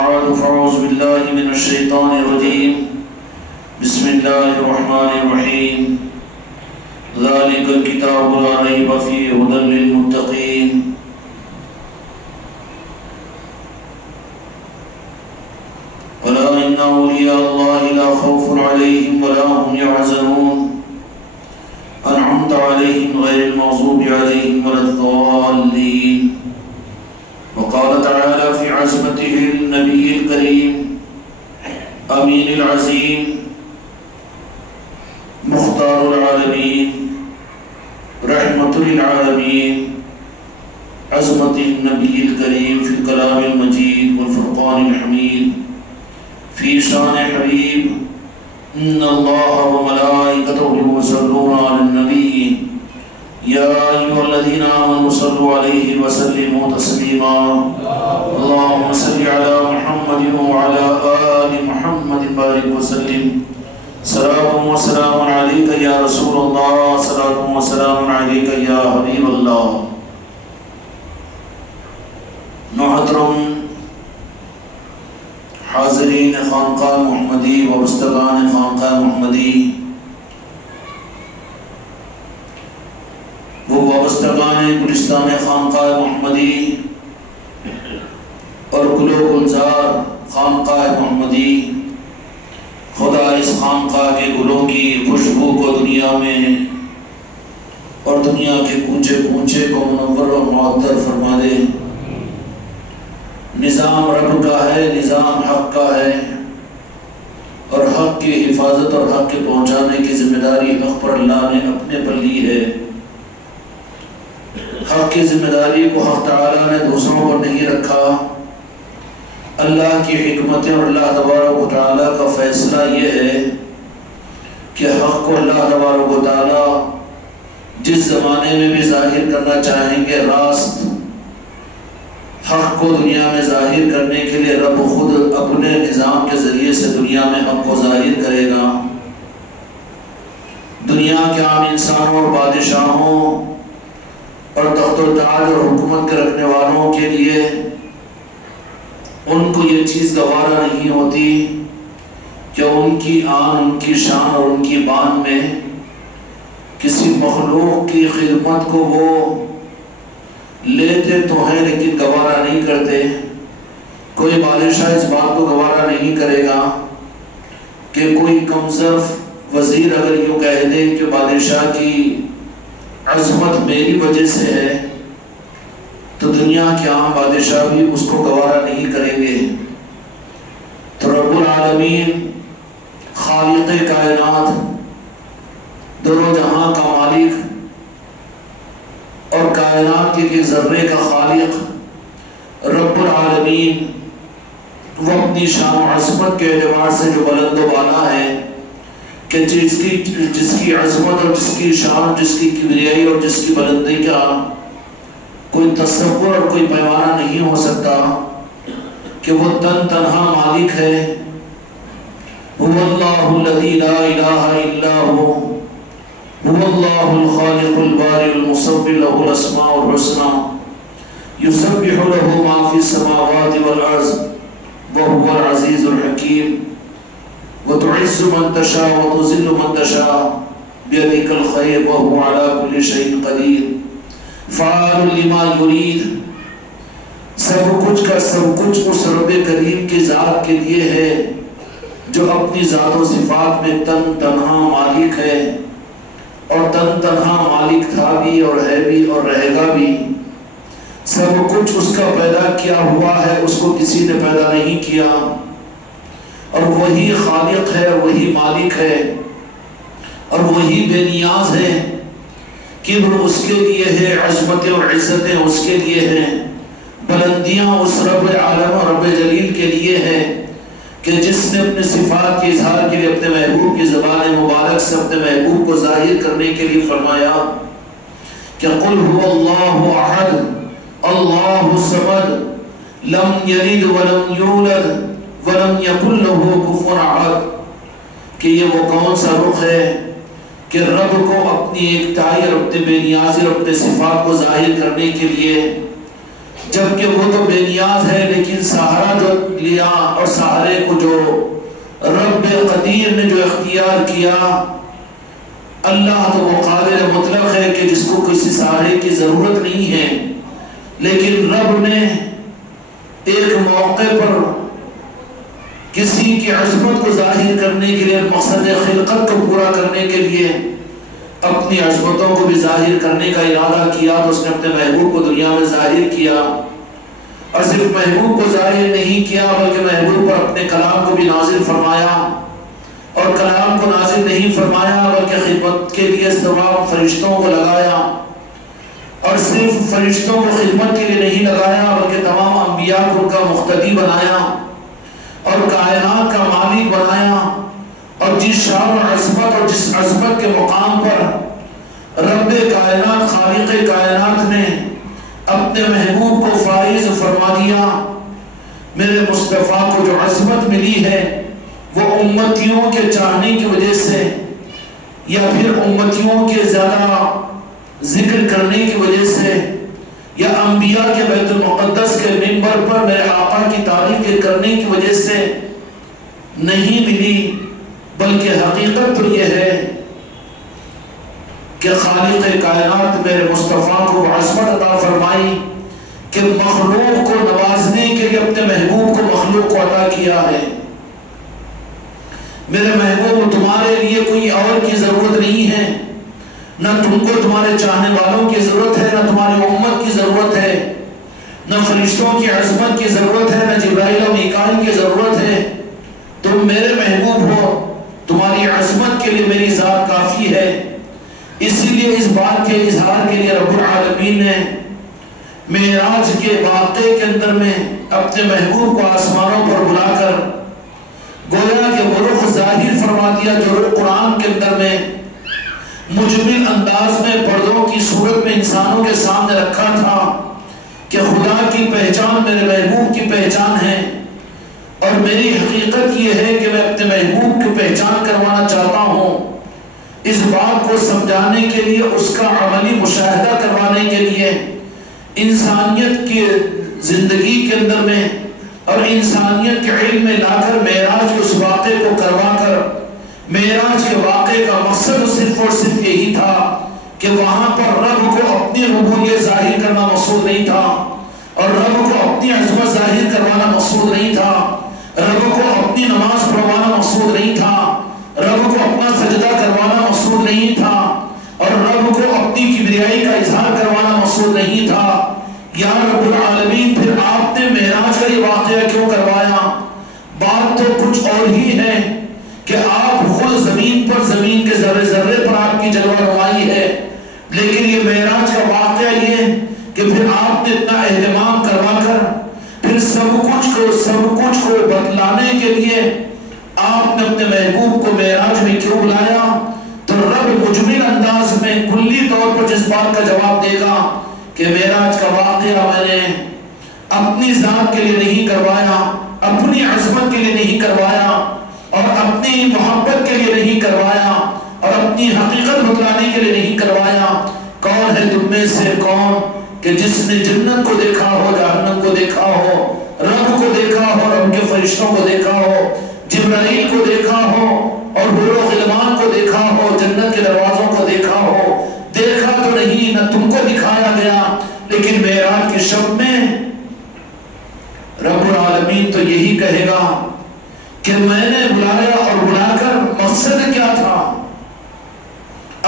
فأعوذ بالله من الشيطان الرجيم بسم الله الرحمن الرحيم ذلك الكتاب لا ريب فيه هدى للمتقين ألا إن أولياء الله لا خوف عليهم ولا هم يحزنون أنعمت عليهم غير المغضوب عليهم ولا الضالين. وقال تعالى في عظمته النبي الكريم أمين العظيم مختار العالمين رحمة للعالمين عظمة النبي الكريم في الكلام المجيد والفرقان الحميد في شان حبيب إن الله وملائكته يصلون على النبي يا أيها الذين آمنوا صلوا عليه وسلموا تسليما. اللهم صل على محمد وعلى آل محمد بارك وسلم. صلاة وسلام عليك يا رسول الله صلاة وسلام عليك يا حبيب الله. محترم حاضرین خانقاہ محمدی وابستگان خانقاہ محمدی وہ وابستگان گلستان خانقاہ محمدی اور گل و گلزار خانقاہ محمدی، خدا اس خانقاہ کے گلوں کی خوشبو کو دنیا میں اور دنیا کے کوچے کوچے کو منور و معطر فرما دے. نظام رب کا ہے، نظام حق کا ہے، اور حق کی حفاظت اور حق کے پہنچانے کی ذمہ داری حق پر اللہ نے اپنے پر لی ہے. حق کی ذمہ داری کو حق تعالیٰ نے دوسروں پر نہیں رکھا. اللہ کی حکمتیں اور اللہ تبارک و تعالیٰ کا فیصلہ یہ ہے کہ حق کو اللہ تبارک و تعالیٰ جس زمانے میں بھی ظاہر کرنا چاہیں گے، راست حق کو دنیا میں ظاہر کرنے کے لیے رب خود اپنے نظام کے ذریعے سے دنیا میں حق کو ظاہر کرے گا. دنیا کے عام انسانوں اور بادشاہوں اور تخت و تاج اور حکومت کے رکھنے والوں کے لیے ان کو یہ چیز گوارا نہیں ہوتی کہ ان کی آن، ان کی شان اور ان کی بان میں کسی مخلوق کی خدمت کو وہ لیتے تو ہیں لیکن گوارا نہیں کرتے. کوئی بادشاہ اس بات کو گوارا نہیں کرے گا کہ کوئی کمظرف وزیر اگر یوں کہہ دے کہ بادشاہ کی عظمت میری وجہ سے ہے، تو دنیا کے عام بادشاہ بھی اس کو گوارا نہیں کریں گے. تو رب العالمین خالق کائنات، دونوں جہاں کا مالک اور کائنات کے ایک ذرے کا خالق رب العالمین، وہ اپنی شان و عظمت کے اعتبار سے جو بلند و بالا ہے کہ جس کی عظمت اور جس کی شان، جس کی کبریائی اور جس کی بلندی کا کوئی تصور اور کوئی پیمانہ نہیں ہو سکتا کہ وہ تنہا مالک ہے. هو اللہ الذی لا الہ الا هو هو اللہ الخالق البارئ المصور له الاسماء الحسنى يسبح له ما في السماوات والارض وهو العزيز الحكيم وتعز من تشاء وتذل من تشاء بيدك الخير وهو على كل شيء قدير فعال لما يريد. سب کچھ کا سب کچھ اس رب کریم کی ذات کے لیے ہے جو اپنی ذات و صفات میں تنہا مالک ہے، اور تنہا مالک تھا بھی اور ہے بھی اور رہے گا بھی. سب کچھ اس کا پیدا کیا ہوا ہے، اس کو کسی نے پیدا نہیں کیا، اور وہی خالق ہے، وہی مالک ہے، اور وہی بے نیاز ہے. کبر اس کے لیے ہے، عظمتیں اور عزتیں اس کے لیے ہیں، بلندیاں اس رب عالم اور رب جلیل کے لیے ہیں کہ جس نے اپنے صفات کے اظہار کے لیے اپنے محبوب کی زبان مبارک سے اپنے محبوب کو ظاہر کرنے کے لیے فرمایا کہ قل هو اللہ احد اللہ الصمد لم یلد ولم یولد ولم یکن له کفوا احد. کہ یہ وہ کون سا رخ ہے کہ رب کو اپنی ایکتائی اور اپنے بے نیازی اور اپنے صفات کو ظاہر کرنے کے لیے جبکہ وہ تو بے نیاز ہے، لیکن سہارا جو لیا اور سہارے کو جو رب قدیر نے جو اختیار کیا، اللہ تو وہ قادر مطلق ہے کہ جس کو کسی سہارے کی ضرورت نہیں ہے، لیکن رب نے ایک موقع پر کسی کی عظمت کو ظاہر کرنے کے لیے، مقصد خلقت کو پورا کرنے کے لیے اپنی عظمتوں کو بھی ظاہر کرنے کا ارادہ کیا، تو اس نے اپنے محبوب کو دنیا میں ظاہر کیا، اور صرف محبوب کو ظاہر نہیں کیا بلکہ محبوب پر اپنے کلام کو بھی نازل فرمایا، اور کلام کو نازل نہیں فرمایا بلکہ خدمت کے لیے تمام فرشتوں کو لگایا، اور صرف فرشتوں کو خدمت کے لیے نہیں لگایا بلکہ تمام انبیاء کو ان کا مقتدی بنایا اور کائنات کا مالک بنایا، اور جس شان و عظمت اور جس عظمت کے مقام پر رب کائنات خالق کائنات نے اپنے محبوب کو فائز فرما دیا، میرے مصطفیٰ کو جو عظمت ملی ہے وہ امتیوں کے چاہنے کی وجہ سے یا پھر امتیوں کے زیادہ ذکر کرنے کی وجہ سے یا انبیاء کے بیت المقدس کے منبر پر میرے آقا کی تعریف کرنے کی وجہ سے نہیں ملی، بلکہ حقیقت تو یہ ہے کہ خالق کائنات میرے مصطفیٰ کو عظمت عطا فرمائی کہ مخلوق کو نوازنے کے لیے اپنے محبوب کو مخلوق کو عطا کیا ہے۔ میرے محبوب تمہارے لیے کوئی اور کی ضرورت نہیں ہے، نہ تم کو تمہارے چاہنے والوں کی ضرورت ہے، نہ تمہاری امت کی ضرورت ہے، نہ فرشتوں کی عظمت کی ضرورت ہے، نہ جبرائیل و میکائیل کی ضرورت ہے، تم میرے محبوب ہو، تمہاری عظمت کے لیے میری ذات کافی ہے۔ اسی لیے اس بات کے اظہار کے لیے رب العالمین نے معراج کے واقعے کے اندر میں اپنے محبوب کو آسمانوں پر بلا کر گویا کہ وہ رخ ظاہر فرما دیا جو رخ قرآن کے اندر میں مجمل انداز میں پردوں کی صورت میں انسانوں کے سامنے رکھا تھا کہ خدا کی پہچان میرے محبوب کی پہچان ہے، اور میری حقیقت یہ ہے کہ میں اپنے محبوب کی پہچان کروانا چاہتا ہوں۔ اس بات کو سمجھانے کے لیے، اس کا عملی مشاہدہ کروانے کے لیے انسانیت کی زندگی کے اندر میں اور انسانیت کے علم میں لا کر معراج کے اس واقعے کو کروا کر، معراج کے واقعے کا مقصد صرف اور صرف یہی تھا کہ وہاں پر رب کو اپنی ربوبیت ظاہر کرنا مقصود نہیں تھا، اور رب کو اپنی عظمت ظاہر کروانا مقصود نہیں تھا، رب کو اپنی نماز پڑھوانا مقصود نہیں تھا، رب کو اپنا سجدہ کروانا مقصود نہیں تھا، اور رب کو اپنی کبریائی کا اظہار کروانا مقصود نہیں تھا۔ یا رب العالمین، پھر آپ نے معراج کا یہ واقعہ کیوں کروایا؟ بات تو کچھ اور ہی ہے کہ آپ خود زمین پر، زمین کے ذرے ذرے پر آپ کی جلوہ نمائی ہے، لیکن یہ معراج کا واقعہ یہ کہ پھر آپ نے اتنا اہتمام کروا کر پھر سب کچھ کو بتلانے کے لیے آپ نے اپنے محبوب کو معراج میں کیوں بلایا؟ تو رب مجمل انداز میں کلی طور پر جس بات کا جواب دے گا کہ معراج کا واقعہ میں نے اپنی ذات کے لیے نہیں کروایا، اپنی عظمت کے لیے نہیں کروایا، اور اپنی محبت کے لیے نہیں کروایا، اور اپنی حقیقت بتلانے کے لیے نہیں کروایا۔ کون ہے تم میں سے کون کہ جس نے جنت کو دیکھا ہو، جہنم کو دیکھا ہو، رب کو دیکھا ہو، رب کے فرشتوں کو دیکھا ہو، جبرائیل کو دیکھا ہو، اور حور و غلمان کو دیکھا ہو، جنت کے دروازوں کو دیکھا ہو؟ دیکھا تو نہیں، نہ تم کو دکھایا گیا، لیکن معراج کی شب میں رب العالمین تو یہی کہے گا کہ میں نے بلایا، اور بلا کر مقصد کیا تھا؟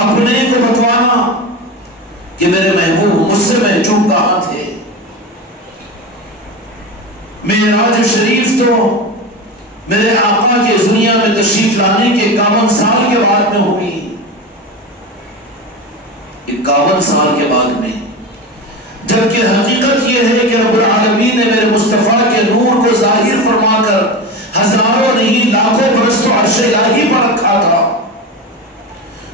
اپنے کو بتوانا کہ میرے محبوب مجھ سے محجوب کہاں تھے۔ معراج شریف تو میرے آقا کے دنیا میں تشریف لانے کے 51 سال کے بعد میں ہوئی، 51 سال کے بعد میں، جبکہ حقیقت یہ ہے کہ رب العالمین نے میرے مصطفیٰ کے نور کو ظاہر فرما کر ہزاروں نہیں لاکھوں برس تو عرش الہی پر رکھا تھا۔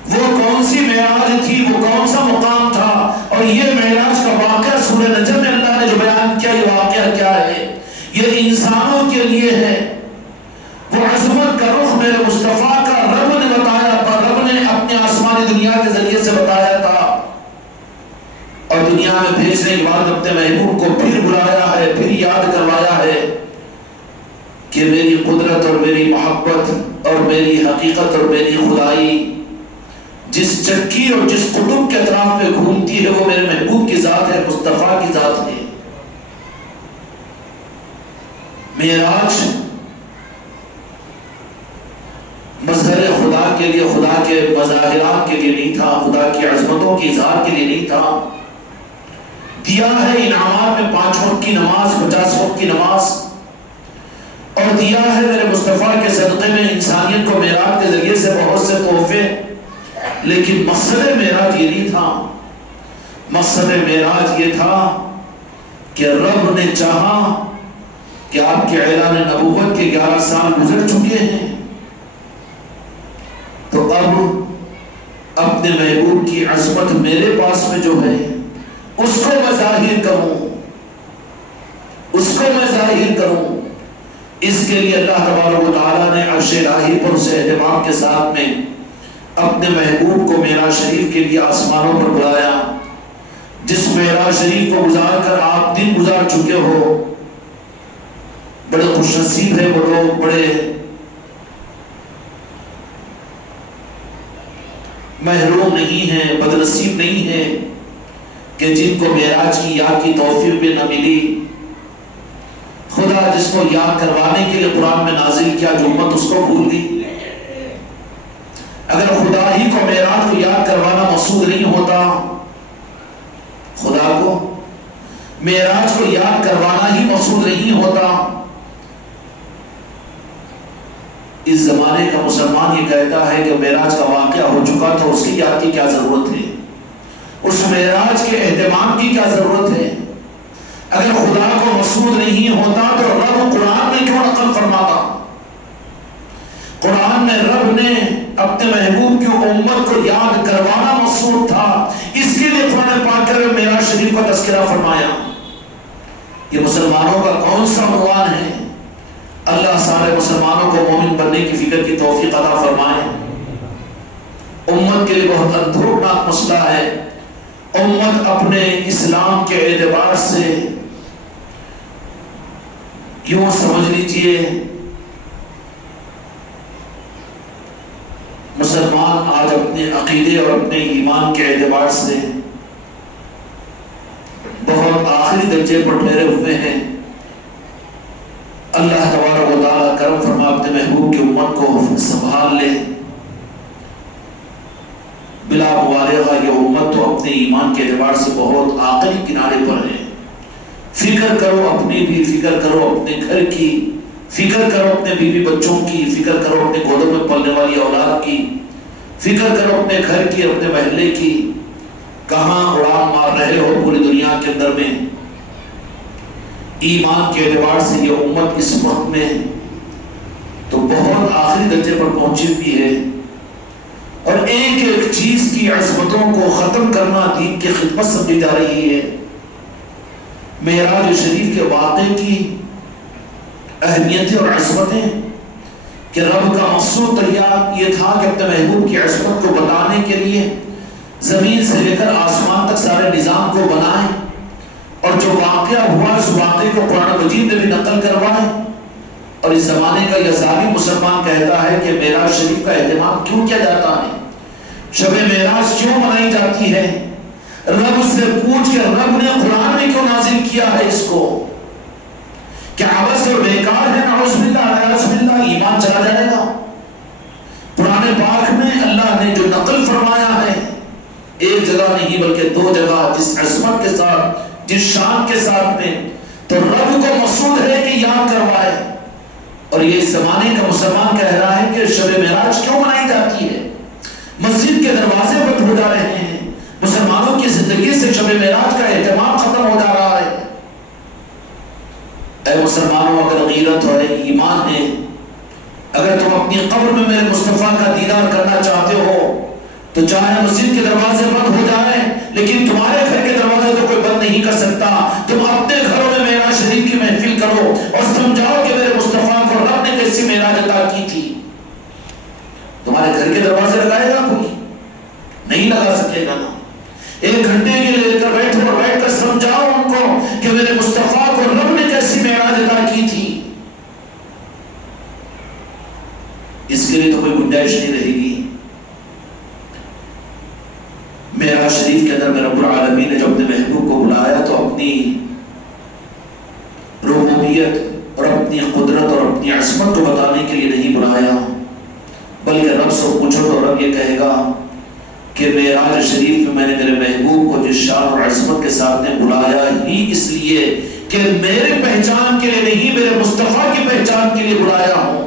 وہ کون سی معراج تھی، وہ کون سا مقام تھا، اور یہ معراج کا واقعہ سورہ نجم میں اللہ نے جو بیان کیا، یہ واقعہ کیا ہے؟ یہ انسانوں کے لیے ہے۔ وہ عظمت کا رخ میرے مصطفیٰ کا رب نے بتایا تھا، رب نے اپنے آسمانی دنیا کے ذریعے سے بتایا تھا، اور دنیا دنیا میں بھیجنے کے بعد اپنے محبوب کو پھر بلایا ہے، پھر یاد کروایا ہے کہ میری قدرت اور میری محبت اور میری حقیقت اور میری خدائی جس چکی اور جس قطب کے اطراف میں گھومتی ہے وہ میرے محبوب کی ذات ہے، مصطفیٰ کی ذات ہے۔ معراج مظہر خدا کے لیے، خدا کے مظاہرات کے لیے نہیں تھا، خدا کی عظمتوں کی اظہار کے لیے نہیں تھا۔ دیا ہے انعامات میں 5 وقت کی نماز، 50 وقت کی نماز، اور دیا ہے میرے مصطفیٰ کے صدقے میں انسانیت کو معراج کے ذریعے سے بہت سے تحفے۔ لیکن مقصد معراج یہ نہیں تھا، مقصد معراج یہ تھا کہ رب نے چاہا کہ آپ کے اعلان نبوت کے 11 سال گزر چکے ہیں، تو اب اپنے محبوب کی عظمت میرے پاس میں جو ہے اس کو میں ظاہر کروں، اس کو میں ظاہر کروں۔ اس کے لیے اللہ تبارک و تعالیٰ نے عرش الہی پر سے اہتمام کے ساتھ میں اپنے محبوب کو معراج شریف کے لیے آسمانوں پر بلایا، جس معراج شریف کو گزار کر آپ دن گزار چکے ہو۔ بڑے خوش نصیب ہے وہ لوگ، بڑے محروم نہیں ہیں، بدنصیب نہیں ہیں کہ جن کو معراج کی یاد کی توفیق بھی نہ ملی۔ خدا جس کو یاد کروانے کے لیے قرآن میں نازل کیا، جو امت اس کو بھول گئی۔ اگر خدا ہی کو معراج کو یاد کروانا مقصود نہیں ہوتا، خدا کو معراج کو یاد کروانا ہی مقصود نہیں ہوتا، اس زمانے کا مسلمان یہ کہتا ہے کہ معراج کا واقعہ ہو چکا تو اس کی یاد کی کیا ضرورت ہے، اس معراج کے اہتمام کی کیا ضرورت ہے۔ اگر خدا کو مقصود نہیں ہوتا تو رب قرآن میں کیوں نقل فرماتا؟ قرآن میں رب نے اپنے محبوب کی امت کو یاد کروانا مقصود تھا، اس کے لیے قرآن پاک میں معراج شریف کا تذکرہ فرمایا۔ یہ مسلمانوں کا کون سا عنوان ہے؟ اللہ سارے مسلمانوں کو مومن بننے کی فکر کی توفیق عطا فرمائے۔ امت کے لیے بہت اندھوکناک مسئلہ ہے، امت اپنے اسلام کے اعتبار سے یوں سمجھ لیجئے مسلمان آج اپنے عقیدے اور اپنے ایمان کے اعتبار سے بہت آخری درجے پر ٹھہرے ہوئے ہیں۔ اللہ تبارک و تعالیٰ کرم فرما اپنے محبوب کی امت کو سنبھال لے۔ بلا مبالغہ یہ امت تو اپنے ایمان کے اعتبار سے بہت آخری کنارے پر ہے۔ فکر کرو اپنی بھی، فکر کرو اپنے گھر کی، فکر کرو اپنے بیوی بچوں کی، فکر کرو اپنے گودوں میں پلنے والی اولاد کی، فکر کرو اپنے گھر کی، اپنے محلے کی، کہاں اڑان مار رہے ہو پوری دنیا کے اندر میں۔ ایمان کے اعتبار سے یہ امت اس وقت میں تو بہت آخری درجے پر پہنچی ہوئی ہے، اور ایک ایک چیز کی عظمتوں کو ختم کرنا دین کی خدمت سمجھی جا رہی ہے۔ معراج شریف کے واقعے کی اہمیتیں اور عظمتیں کہ رب کا مقصود یہ تھا کہ اپنے محبوب کی عظمت کو بتانے کے لیے زمین سے لے کر آسمان تک سارے نظام کو بنائیں، اور جو واقعہ ہوا اس واقعے کو قرآن مجید میں بھی نقل کروائیں۔ اور اس زمانے کا یہ ظالم مسلمان کہتا ہے کہ معراج شریف کا اہتمام کیوں کیا جاتا ہے، شب معراج کیوں منائی جاتی ہے؟ رب سے پوچھ کے رب نے قرآن میں کیوں نازل کیا ہے اس کو؟ کیا عبث اور بیکار ہے؟ نعوذ باللہ نعوذ باللہ، ایمان چلا جائے گا۔ قرآن پاک میں اللہ نے جو نقل فرمایا ہے ایک جگہ نہیں بلکہ 2 جگہ، جس عظمت کے ساتھ، جس شان کے ساتھ میں، تو رب کو مقصود ہے کہ یاد کروائے۔ اور یہ اس زمانے کا مسلمان کہہ رہا ہے کہ شب معراج کیوں منائی جاتی ہے؟ مسجد کے دروازے بند ہو جا رہے ہیں، مسلمانوں کی زندگی سے شب معراج کا اہتمام ختم ہو جا رہا ہے۔ اے مسلمانوں، اگر غیرت ہے، ایمان ہے، اگر تم اپنی قبر میں میرے مصطفیٰ کا دیدار کرنا چاہتے ہو تو چاہے مسجد کے دروازے بند ہو جائیں، لیکن تمہارے گھر کے دروازے تو کوئی بند نہیں کر سکتا۔ تم اپنے گھروں میں معراج شریف کی محفل کرو اور سمجھاؤ کہ میرے مصطفیٰ کو رب نے کیسی معراج عطا کی تھی۔ تمہارے گھر کے دروازے لگائے گا کوئی؟ نہیں لگا سکے گا نا۔ 1 گھنٹے کے لے کر بیٹھ کر اس کے لیے تو کوئی گنجائش نہیں رہے گی۔ معراج شریف کے اندر میں رب العالمین نے جو اپنے محبوب کو بلایا تو اپنی ربوبیت اور اپنی قدرت اور اپنی عظمت کو بتانے کے لیے نہیں بلایا، بلکہ رب سے پوچھو تو رب یہ کہے گا کہ معراج شریف میں نے میرے محبوب کو جس شان اور عظمت کے ساتھ نے بلایا ہی اس لیے کہ میرے پہچان کے لیے نہیں، میرے مصطفیٰ کی پہچان کے لیے بلایا ہوں۔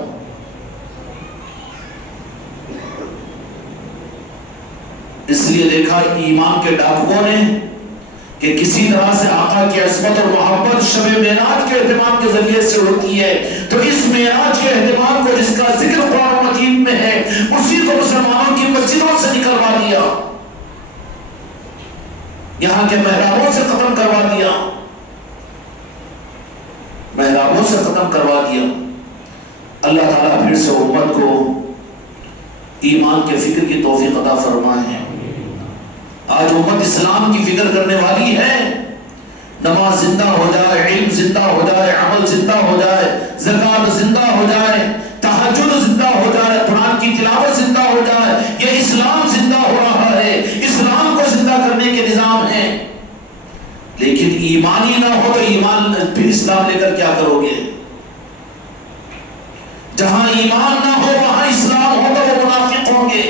اس لیے دیکھا ایمان کے ڈاکوؤں نے کہ کسی طرح سے آقا کی عظمت اور محبت شب معراج کے اہتمام کے ذریعے سے ہوتی ہے، تو اس معراج کے اہتمام کو جس کا ذکر قرآن مجید میں ہے اسی کو مسلمانوں کی مسجدوں سے نکلوا دیا، یہاں کے محرابوں سے ختم کروا دیا، محرابوں سے ختم کروا دیا۔ اللہ تعالیٰ پھر سے امت کو ایمان کے فکر کی توفیق عطا فرمائے۔ آج امت اسلام کی فکر کرنے والی ہے، نماز زندہ ہو جائے، علم زندہ ہو جائے، عمل زندہ ہو جائے، زکوٰۃ زندہ ہو جائے، تہجد زندہ ہو جائے، قرآن کی تلاوت زندہ ہو جائے، یہ اسلام زندہ ہو رہا ہے، اسلام کو زندہ کرنے کے نظام ہیں۔ لیکن ایمان ہی نہ ہو تو ایمان پھر اسلام لے کر کیا کرو گے؟ جہاں ایمان نہ ہو وہاں اسلام ہو تو وہ منافق ہوں گے،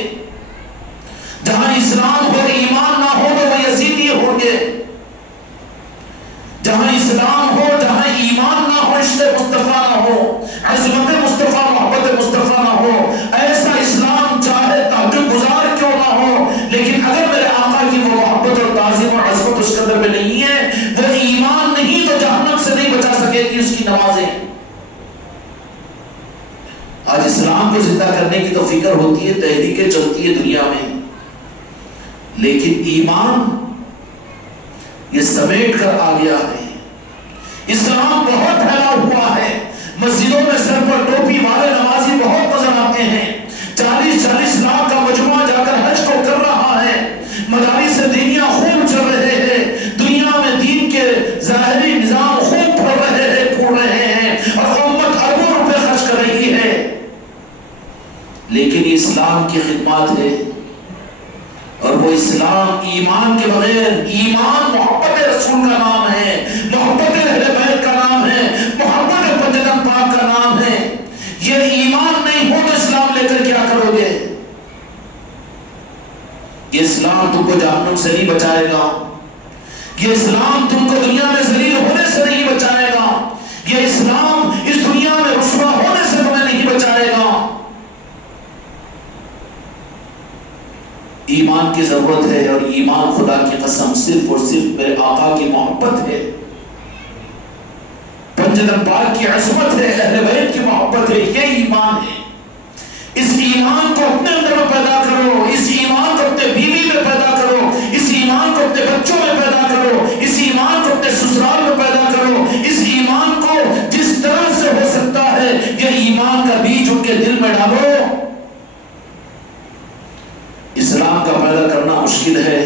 جہاں اسلام ہو ایمان نہ ہو تو وہ یزیدی ہوں گے، جہاں اسلام ہو جہاں ایمان نہ ہو، عشق مصطفیٰ نہ ہو، عظمت مصطفیٰ، محبت مصطفیٰ نہ ہو، ایسا اسلام چاہے تہجد گزار کیوں نہ ہو، لیکن اگر میرے آقا کی وہ محبت اور تعظیم اور عظمت اس کے اندر میں نہیں ہے، وہ ایمان نہیں تو جہنم سے نہیں بچا سکے گی اس کی نمازیں۔ آج اسلام کو زندہ کرنے کی تو فکر ہوتی ہے، تحریکیں چلتی ہے دنیا میں، لیکن ایمان یہ سمیٹ کر آ گیا ہے۔ اسلام بہت پھیلا ہوا ہے، مسجدوں میں سر پر ٹوپی والے نمازی بہت نظر آتے ہیں، 40-40 لاکھ کا مجموعہ جا کر حج کو کر رہا ہے، مدارس دینیاں خوب چل رہے ہیں، دنیا میں دین کے ظاہری نظام خوب پھول رہے ہیں اور امت اربوں روپے خرچ کر رہی ہے، لیکن اسلام کی خدمات ہے، اور وہ اسلام ایمان کے بغیر، ایمان محبت رسول کا نام ہے، محبت اہل بیت کا نام ہے، محبت پنجتن پاک کا نام ہے۔ یہ ایمان نہیں ہو تو اسلام لے کر کیا کرو گے؟ یہ اسلام تم کو جہنم سے نہیں بچائے گا، یہ اسلام تم کو دنیا میں ذلیل ہونے سے نہیں بچائے گا، یہ اسلام اس دنیا میں رسوا ہونے سے تمہیں نہیں بچائے گا۔ ایمان کی ضرورت ہے، اور ایمان خدا کی قسم صرف اور صرف میرے آقا کی محبت ہے، پنجتن پاک کی عظمت ہے، اہل بیت کی محبت ہے، یہ ایمان ہے۔ اس ایمان کو اپنے اندر میں پیدا کرو، اس ایمان کو اپنے بیوی میں پیدا کرو، اس ایمان کو اپنے بچوں میں پیدا کرو، اس ایمان کو اپنے سسرال میں پیدا کرو، اس ایمان کو جس طرح سے ہو سکتا ہے یہ ایمان کا بیج ان کے دل میں ڈالو۔ اسلام کا پیدا کرنا مشکل ہے،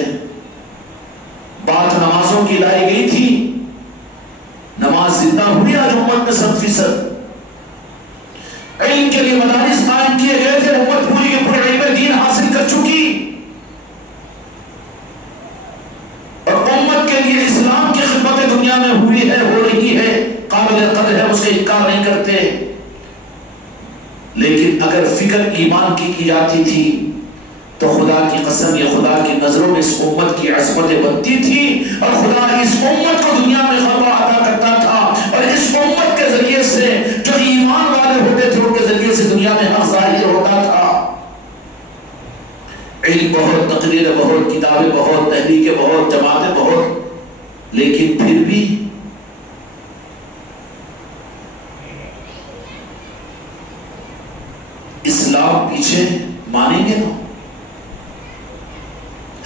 بات نمازوں کی لائی گئی تھی، نماز زندہ ہوئی آج امت میں 100%، علم کے لیے مدارس قائم کیے گئے تھے، امت پوری کے پورے علم دین حاصل کر چکی، اور امت کے لیے اسلام کی خدمت دنیا میں ہوئی ہے، ہو رہی ہے، قابل قدر ہے، اسے انکار نہیں کرتے، لیکن اگر فکر ایمان کی جاتی تھی تو خدا کی قسم یہ خدا کی نظروں میں اس امت کی عظمتیں بنتی تھی، اور خدا اس امت کو دنیا میں غلبہ عطا کرتا تھا، اور اس امت کے ذریعے سے جو ایمان والے ہوتے تھے ان کے ذریعے سے دنیا میں حق ظاہر ہوتا تھا۔ علم بہت، تقریریں بہت، کتابیں بہت، تحریکیں بہت، جماعتیں بہت، لیکن پھر بھی اسلام پیچھے مانیں گے نا،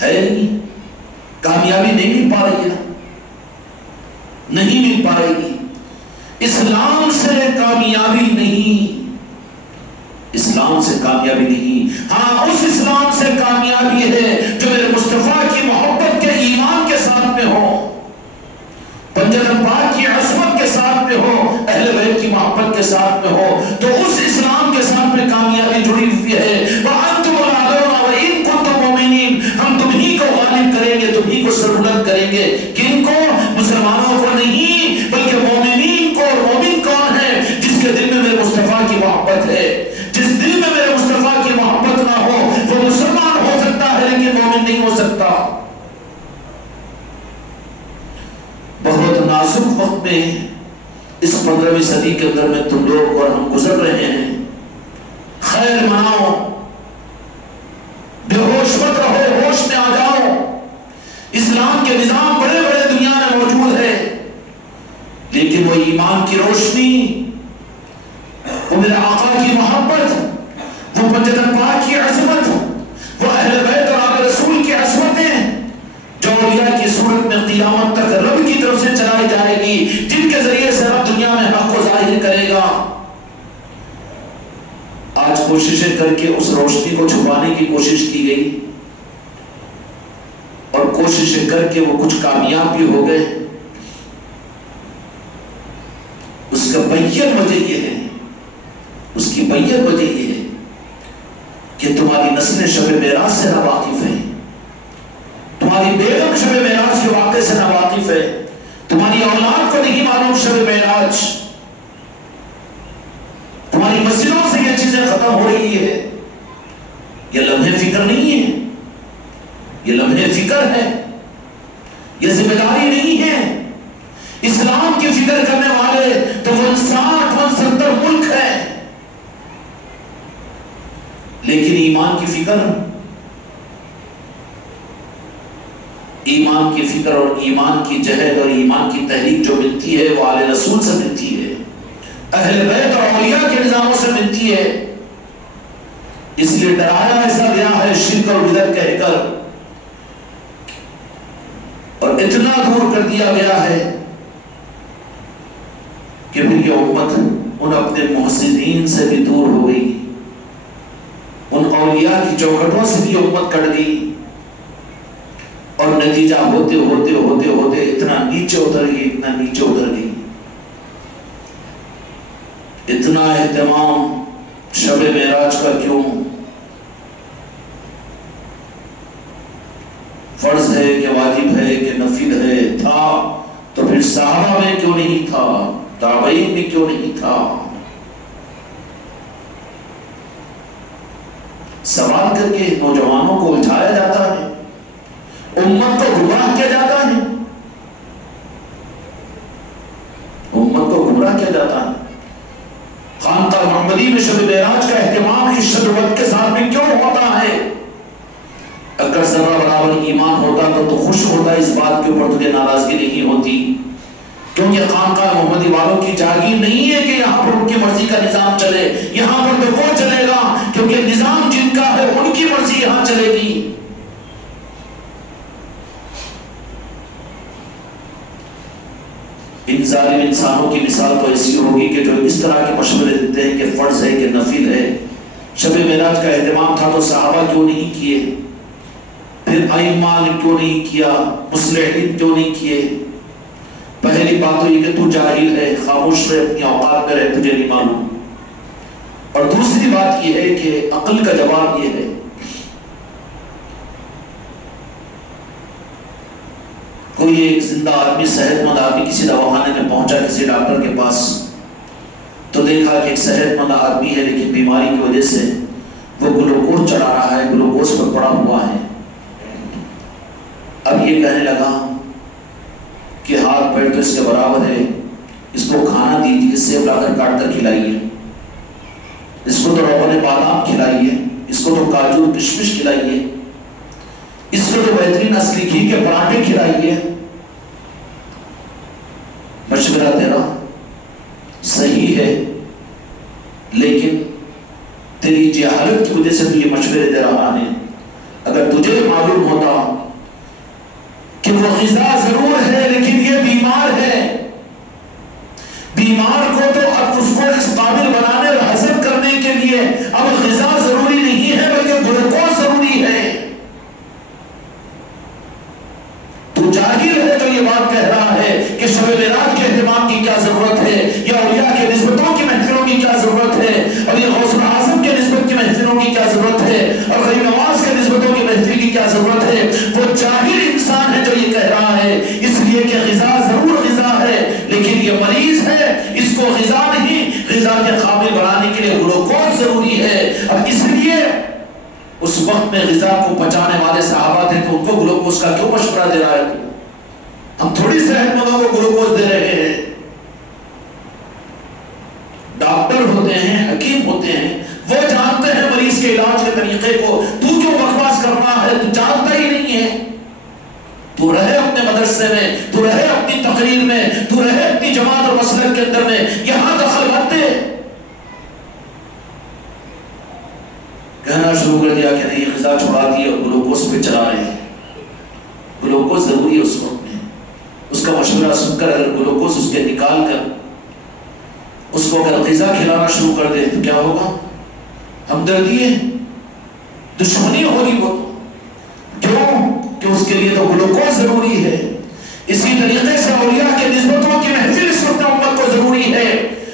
ہے نہیں، کامیابی نہیں مل پا رہی ہے، نہیں مل پائے گی، اسلام سے کامیابی نہیں، اسلام سے کامیابی نہیں، ہاں اس اسلام سے کامیابی ہے جو میرے مصطفیٰ کی محبت کے ایمان کے ساتھ میں ہو، پنجتن پاک کی عظمت کے ساتھ میں ہو، اہل بیت کی محبت کے ساتھ میں ہو، تو اس اسلام کے ساتھ میں کامیابی جڑی محبت ہے. جس دل میں میرے مصطفیٰ کی محبت نہ ہو وہ مسلمان ہو سکتا ہے لیکن مومن نہیں ہو سکتا. بہت نازک وقت میں اس 15ویں صدی کے اندر میں تم لوگ اور ہم گزر رہے ہیں. خیر مناؤ، بے ہوش مت رہو، ہوش میں آ جاؤ. اسلام کے نظام بڑے بڑے دنیا میں موجود ہے لیکن وہ ایمان کی روشنی، وہ میرے آقا کی محبت، وہ پنجتن پاک کی عظمت، وہ اہل بیت اور آل رسول کی عظمتیں جو اولیاء کی صورت میں قیامت تک رب کی طرف سے چلائی جائے گی، جن کے ذریعے سے رب دنیا میں حق کو ظاہر کرے گا. آج کوششیں کر کے اس روشنی کو چھپانے کی کوشش کی گئی اور کوششیں کر کے وہ کچھ کامیاب بھی ہو گئے. اس کا بین وجہ یہ ہے، اس کی بین وجہ یہ ہے کہ تمہاری نسلیں شب معراج سے نہ واقف ہیں، تمہاری بیگم شب معراج کے واقعے سے نہ واقف ہے، تمہاری اولاد کو نہیں معلوم شب معراج. تمہاری مسجدوں سے یہ چیزیں ختم ہو رہی ہے. یہ لمحے فکر نہیں ہے، یہ لمحے فکر ہے، یہ ذمہ داری نہیں ہے. اسلام کی فکر کرنے والے تو 59 ملک ہے لیکن ایمان کی فکر، ایمان کی فکر اور ایمان کی جہد اور ایمان کی تحریک جو ملتی ہے وہ آل رسول سے ملتی ہے، اہل بیت اور اولیاء کے نظاموں سے ملتی ہے. اس لیے ڈرایا ایسا گیا ہے شرک اور بدعت کہہ کر، اور اتنا دور کر دیا گیا ہے کہ پھر یہ امت ان اپنے محسنین سے بھی دور ہو گئی، ان اولیاء کی چوکھٹوں سے بھی امت کٹ گئی، اور نتیجہ ہوتے ہوتے ہوتے ہوتے اتنا نیچے اتر گئی، اتنا نیچے اتر گئی. اتنا اہتمام شب معراج کا کیوں؟ فرض ہے کہ واجب ہے کہ نفل ہے؟ تھا تو پھر صحابہ میں کیوں نہیں تھا؟ تابعین میں کیوں نہیں تھا؟ سوال کر کے نوجوانوں کو الجھایا جاتا ہے، امت کو گمراہ کیا جاتا ہے، امت کو گمراہ کیا جاتا ہے. خانقاہ محمدی میں شب معراج کا اہتمام اس شدت کے ساتھ میں کیوں ہوتا ہے؟ اگر ذرہ برابر ایمان ہوتا تو خوش ہوتا، اس بات کے اوپر تجھے ناراضگی نہیں ہوتی، کیونکہ خانقاہ محمدی والوں کی جاگیر نہیں ہے کہ یہاں پر ان کی مرضی کا نظام چلے. یہاں پر تو وہ چلے گا کیونکہ نظام جن کا ہے ان کی مرضی یہاں چلے گی. ان ظالم انسانوں کی مثال تو ایسی ہوگی کہ جو اس طرح کے مشورے دیتے ہیں کہ فرض ہے کہ نفل ہے. شب معراج کا اہتمام تھا تو صحابہ کیوں نہیں کیے؟ پھر ائمہ نے کیوں نہیں کیا؟ مصلحین کیوں نہیں کیے؟ پہلی بات تو یہ کہ تو جاہل ہے، خاموش رہے، اپنی اوقات میں رہے، تجھے نہیں معلوم. اور دوسری بات یہ ہے کہ عقل کا جواب یہ ہے کوئی ایک زندہ آدمی، صحت مند آدمی کسی دواخانے میں پہنچا کسی ڈاکٹر کے پاس تو دیکھا کہ ایک صحت مند آدمی ہے لیکن بیماری کی وجہ سے وہ گلوکوز چڑھا رہا ہے، گلوکوز پر پڑا ہوا ہے. اب یہ کہنے لگا کہ ہاتھ پیر تو اس کے برابر ہے، اس کو کھانا دیجیے، سیب لا کر کاٹ کر کھلائیے، اس کو تو روغن بادام کھلائیے، اس کو تو کاجو کشمش کھلائیے، اس کو تو بہترین اصلی گھی کے پراٹھے کھلائیے. مشورہ تیرا صحیح ہے لیکن تیری جہالت کی وجہ سے تو یہ مشورے دے رہا ہے. اگر تجھے معلوم ہوتا کہ وہ غذا ضرور ہے لیکن یہ بیمار ہے، بیمار کو تو اب اس کو اس قابل بنانے اور ہضم کرنے کے لیے اب غذا ضروری نہیں ہے بلکہ گلوکوز ضروری ہے. تو جاہل ہے جو یہ بات کہہ رہا ہے کہ شب معراج کے اہتمام کی کیا ضرورت ہے، یا اولیاء کے نسبتوں کی محفلوں کی کیا ضرورت ہے، اور یہ غوث اعظم کے نسبت کی محفلوں کی کیا ضرورت ہے، اور غریب نواز کے نسبتوں کی محفل کی کیا ضرورت ہے. وہ جاہل انسان ہے جو یہ کہہ رہا ہے، اس لیے کہ غذا ضرور غذا ہے لیکن یہ مریض ہے، اس کو غذا نہیں، غذا غذا کے قابل بنانے کے لیے گلوکوز ضروری ہے. اب اس لیے اس وقت میں غذا کو پچانے والے صحابہ تھے تو ان کو گلوکوز کا کیوں مشورہ دے رہا ہے؟ ہم تھوڑی صحت مندوں کو گلوکوز دے رہے ہیں. ڈاکٹر ہوتے ہیں، حکیم ہوتے ہیں، وہ جانتے ہیں مریض کے علاج کے طریقے کو. تو کیوں بکواس کر رہا ہے؟ تو جانتا ہی نہیں ہے. تو رہے اپنے مدرسے میں، تو رہے اپنی تقریر میں، تو رہے اپنی جماعت اور مسلک کے اندر میں، یہاں دخل مت دے. کہنا شروع کر دیا کہ نہیں غذا چھوڑا دی اور گلوکوز پہ چلا رہے ہیں. گلوکوز ضروری ہے اس وقت میں. اس کا مشورہ سن کر اگر گلوکوز اس کے نکال کر اس کو اگر غذا کھلانا شروع کر دے تو کیا ہوگا؟ ہمدردی ہے، دشمنی ہوگی. وہ کیوں کہ اس کے لیے تو گلوکوز ضروری ہے. اسی طریقے سے اولیاء کے نسبتوں کی محفل اس وقت امت کو ضروری ہے.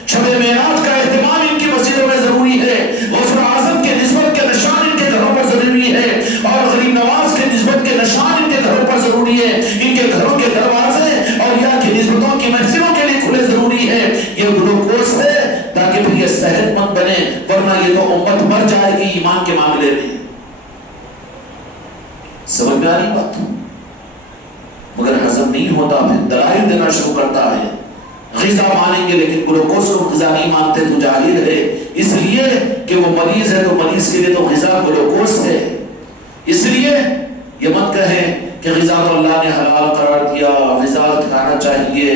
شب معراج کا اہتمام ان کی مسجدوں میں ضروری ہے. غوث اعظم کے نسبت کے نشان ان کے گھروں پر ضروری ہے، اور غریب نواز کے نسبت کے نشان ان کے گھروں پر ضروری ہے. ان کے گھروں کے دروازے اولیاء کی نسبتوں کی محفلوں کے لیے کھلے ضروری ہے. یہ گلوکوز ہے تاکہ پھر یہ صحت مند بنے، ورنہ یہ تو امت مر جائے گی ایمان کے معاملے میں. سمجھ میں آ رہی بات؟ مگر ہضم نہیں ہوتا، پھر دلائل دینا شروع کرتا ہے. غذا مانیں گے لیکن گلوکوز کو غذا نہیں مانتے تو جاہل ہے. اس لیے کہ وہ مریض ہے تو مریض کے لیے تو غذا گلوکوز ہے. اس لیے یہ مت کہیں کہ غذا تو اللہ نے حلال قرار دیا، غذا کھانا چاہیے،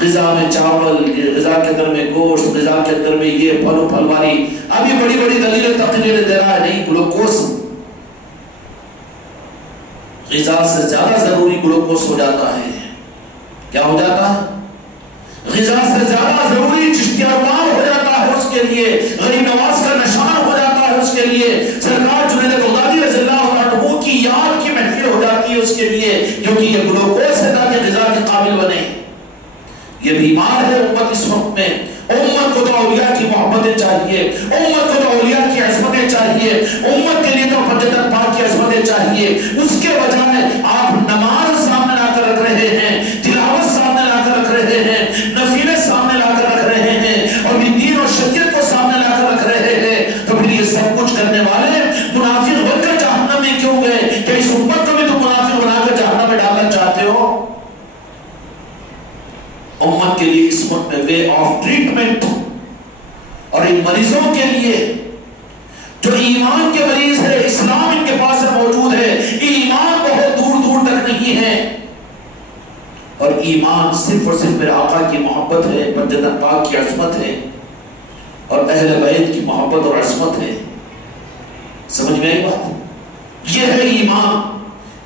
غذا میں چاول، غذا کے اندر میں گوشت، غذا کے اندر میں یہ پھل و پھل والی ابھی بڑی بڑی دلیلیں تقریریں دے رہا ہے. نہیں، گلوکوز غذا سے زیادہ ضروری گلوکوز ہو جاتا ہے. کیا ہو جاتا ہے؟ غذا سے زیادہ ضروری چشتیہ ارمان ہو جاتا ہے اس کے لیے، غریب نواز کا نشان ہو جاتا ہے اس کے لیے، سرکار جنید بغدادی رضی اللہ عنہ کی یاد کی محفل ہو جاتی ہے اس کے لیے، کیونکہ یہ گلوکوز ہے تاکہ غذا کے قابل بنے. یہ بیمار ہے امت اس وقت میں. امت کو تو اولیاء کی محبتیں چاہیے، امت کو تو اولیاء کی عظمتیں چاہیے، امت کے لیے تو فضیلت پاک کی عظمتیں چاہیے. اس کے بجائے آپ نماز سامنے لا کر رکھ رہے ہیں، تلاوت سامنے لا کر رکھ رہے ہیں، نفیلیں سامنے لا کر رکھ رہے ہیں، اور دین اور شریعت کو سامنے لا کر رکھ رہے ہیں. تو پھر یہ سب کچھ کرنے والے منافق بن کر جہنم میں کیوں گئے؟ کہ اس امت کو بھی تو منافق بنا کر جہنم میں ڈالنا چاہتے ہو. امت کے لیے اس وقت میں وے آف ٹریٹمنٹ، اور ان مریضوں کے لیے جو ایمان کے مریض ہے، اسلام ان کے پاس موجود ہے، ایمان بہت دور دور تک نہیں ہے، اور ایمان صرف اور صرف میرے آقا کی محبت ہے، مجدد پاک کی عظمت ہے، اور اہل بیت کی محبت اور عظمت ہے. سمجھ میں آئی بات؟ یہ ہے ایمان.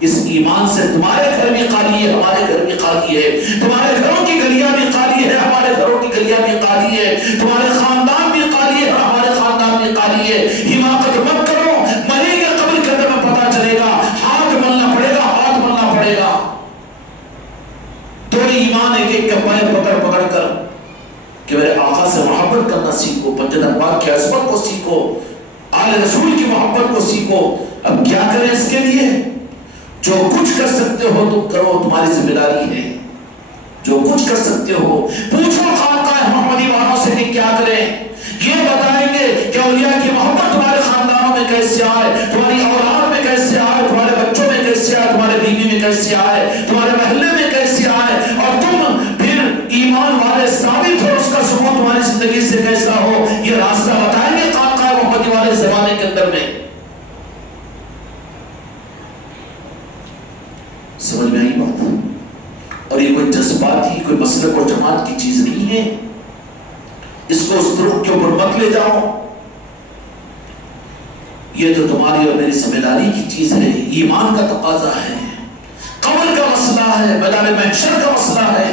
اس ایمان سے تمہارے گھر بھی خالی ہے، ہمارے گھر بھی خالی ہے، تمہارے گھروں کی گلیاں بھی خالی ہے، ہمارے گھروں کی گلیاں بھی خالی ہے، تمہارے خاندان بھی خالی ہے، ہمارے خاندان بھی خالی ہے. حماقت مت کرو، مریں گے قبر کے اندر میں پتہ چلے گا، ہاتھ ملنا پڑے گا، ہاتھ ملنا پڑے گا. تو ایمان ایک ایک کا پیر پکڑ پکڑ کر کہ میرے آقا سے محبت کرنا سیکھو، مجدد پاک کی عظمت کو سیکھو، آل رسول کی محبت کو سیکھو. اب کیا کریں اس کے لیے؟ جو کچھ کر سکتے ہو تم کرو، تمہاری ذمہ داری ہے. جو کچھ کر سکتے ہو پوچھو خانقاہ محمدی والوں سے کہ کیا کریں. یہ بتائیں گے کہ اولیاء کی محبت تمہارے خاندانوں میں کیسے آئے، تمہاری اولاد میں کیسے آئے، تمہارے بچوں میں کیسے آئے، تمہارے بیوی میں کیسے آئے، تمہارے محلے میں کیسے آئے، اور تم پھر ایمان والے ثابت ہو، اس کا ثبوت تمہاری زندگی سے کیسا ہو. یہ راستہ بتائیں گے خانقاہ محمدی والے زمانے کے اندر میں. سمجھ میں آئی بات؟ اور یہ کوئی جذباتی، کوئی مسلک اور جماعت کی چیز نہیں ہے. اس کو اس طرح کے اوپر مت لے جاؤ. یہ تو تمہاری اور میری ذمہ داری کی چیز ہے، ایمان کا تقاضا ہے، قبر کا مسئلہ ہے، میدان محشر کا مسئلہ ہے،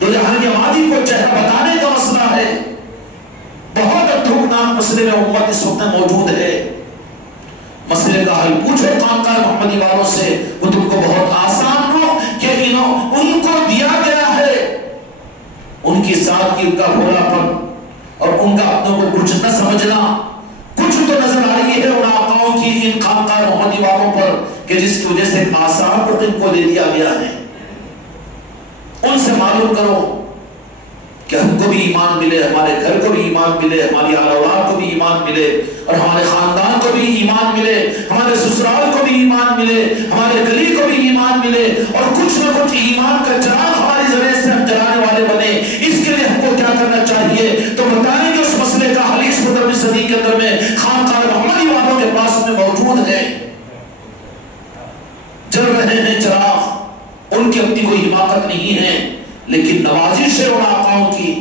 دو جہان کے وادی کو چہرہ بتانے کا مسئلہ ہے. بہت اترکناک مسئلے میں امت اس وقت موجود ہے. مسئلے کا حل پوچھو خانقاہ محمدی والوں سے، وہ تم کو بہت آسان ہو کہ ان کو دیا گیا ہے. ان کی سادگی، ان کا بھولا پن اور ان کا اپنوں کو کچھ نہ سمجھنا، کچھ تو نظر آئی ہے ان آقاؤں کی ان خانقاہ محمدی والوں پر کہ جس کی وجہ سے ایک آسان وقت ان کو دے دیا گیا ہے. ان سے معلوم کرو کہ ہم کو بھی ایمان ملے، ہمارے گھر کو بھی ایمان ملے، ہماری آل اولاد کو بھی ایمان ملے، اور ہمارے خاندان کو بھی ایمان ملے، ہمارے سسرال کو بھی ایمان ملے، ہمارے گلی کو بھی ایمان ملے، اور کچھ نہ کچھ ایمان کا چراغ ہماری زمین سے ہم جلانے والے بنے۔ اس کے لیے ہم کو کیا کرنا چاہیے؟ تو بتائیں گے اس مسئلے کا حل اس 15ویں صدی کے اندر میں خانقاہ محمدی والوں کے پاس میں موجود ہے۔ جل رہے ہیں چراغ، ان کی اپنی کوئی حماقت نہیں ہے، لیکن نوازش ہے ان آقاؤں کی،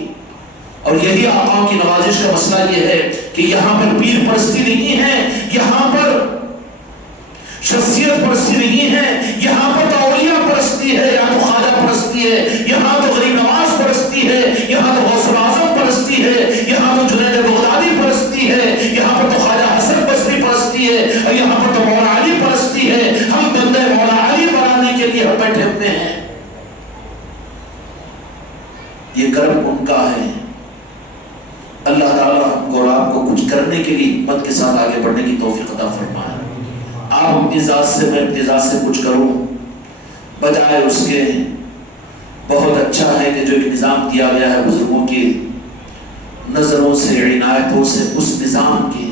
اور یہی آقاؤں کی نوازش کا مسئلہ یہ ہے کہ یہاں پر پیر پرستی نہیں ہے، یہاں پر شخصیت پرستی نہیں ہے، یہاں پر تو اولیاء پرستی ہے، یا تو خواجہ پرستی ہے، یہاں تو غریب نواز پرستی ہے، یہاں تو غوث اعظم پرستی ہے، یہاں تو جنید بغدادی پرستی ہے، یہاں پر تو خواجہ حسن بصری پرستی ہے، اور یہاں پر تو مولا علی پرستی ہے۔ ہم بندے مولا علی بنانے کے لیے ہم بیٹھے ہوئے ہیں۔ یہ کرم ان کا ہے۔ اللہ تعالیٰ ہم کو اور آپ کو کچھ کرنے کے لیے ہمت کے ساتھ آگے بڑھنے کی توفیق عطا فرمائے۔ آپ اپنی ذات سے، میں اپنی ذات سے کچھ کروں بجائے اس کے، بہت اچھا ہے کہ جو ایک نظام دیا گیا ہے بزرگوں کی نظروں سے، عنایتوں سے، اس نظام کی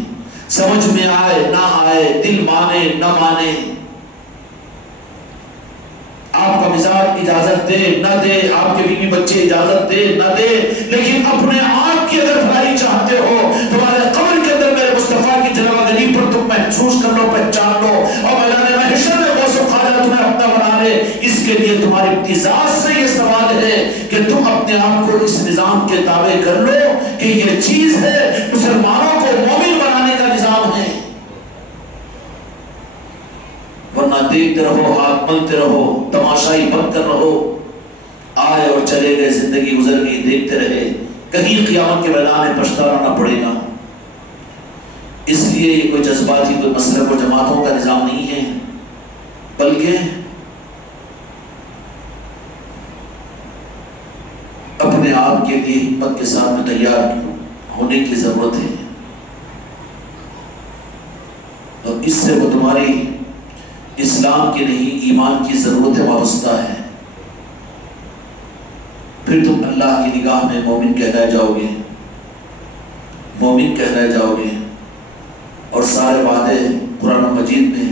سمجھ میں آئے نہ آئے، دل مانے نہ مانے، آپ کا مزاج اجازت دے نہ دے، آپ کے بیوی بچے اجازت دے نہ دے، لیکن اپنے آپ کی اگر بھلائی چاہتے ہو، تمہارے قبر کے اندر میرے مصطفیٰ کی جلوہ گری پر تم محسوس کر لو، پہچان لو، اور میدان محشر میں غوث و خواجہ تمہیں اپنا بنا لے۔ اس کے لیے تمہاری اپنی ذات سے یہ سوال ہے کہ تم اپنے آپ کو اس نظام کے تابع کر لو کہ یہ چیز ہے، مسلمانوں کو مومن بنانے کا نظام ہے، ورنہ دیکھتے رہو، ہاتھ ملتے رہو، تماشائی بن کر رہو، آئے اور چلے گئے، زندگی گزر گئی، دیکھتے رہے، کہیں قیامت کے میدان میں پچھتانا نہ پڑے گا۔ اس لیے یہ کوئی جذباتی کوئی مسلک اور جماعتوں کا نظام نہیں ہے، بلکہ اپنے آپ کے لیے ہمت کے ساتھ میں تیار ہونے کی ضرورت ہے، اور اس سے وہ تمہاری اسلام کی نہیں ایمان کی ضرورت وابستہ ہے۔ پھر تم اللہ کی نگاہ میں مومن کہلائے جاؤ گے، مومن کہلائے جاؤ گے، اور سارے وعدے قرآن مجید میں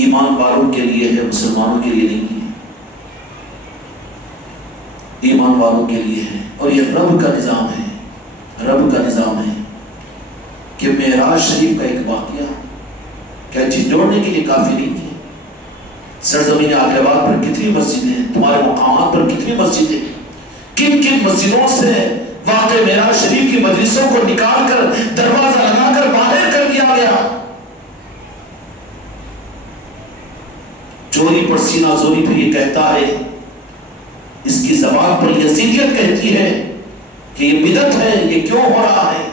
ایمان والوں کے لیے ہے، مسلمانوں کے لیے نہیں ہے، ایمان والوں کے لیے ہے۔ اور یہ رب کا نظام ہے، رب کا نظام ہے کہ معراج شریف کا ایک واقعہ کیا چیز جوڑنے کے لیے کافی نہیں تھی۔ سرزمین عاقل آباد پر کتنی مسجدیں، تمہارے مقامات پر کتنی مسجدیں، کن کن مسجدوں سے واقع معراج شریف کی مجلسوں کو نکال کر دروازہ لگا کر باہر کر دیا گیا۔ چوری پر سینہ زوری پھر یہ کہتا ہے، اس کی زبان پر یزیدیت کہتی ہے کہ یہ بدعت ہے، یہ کیوں ہو رہا ہے،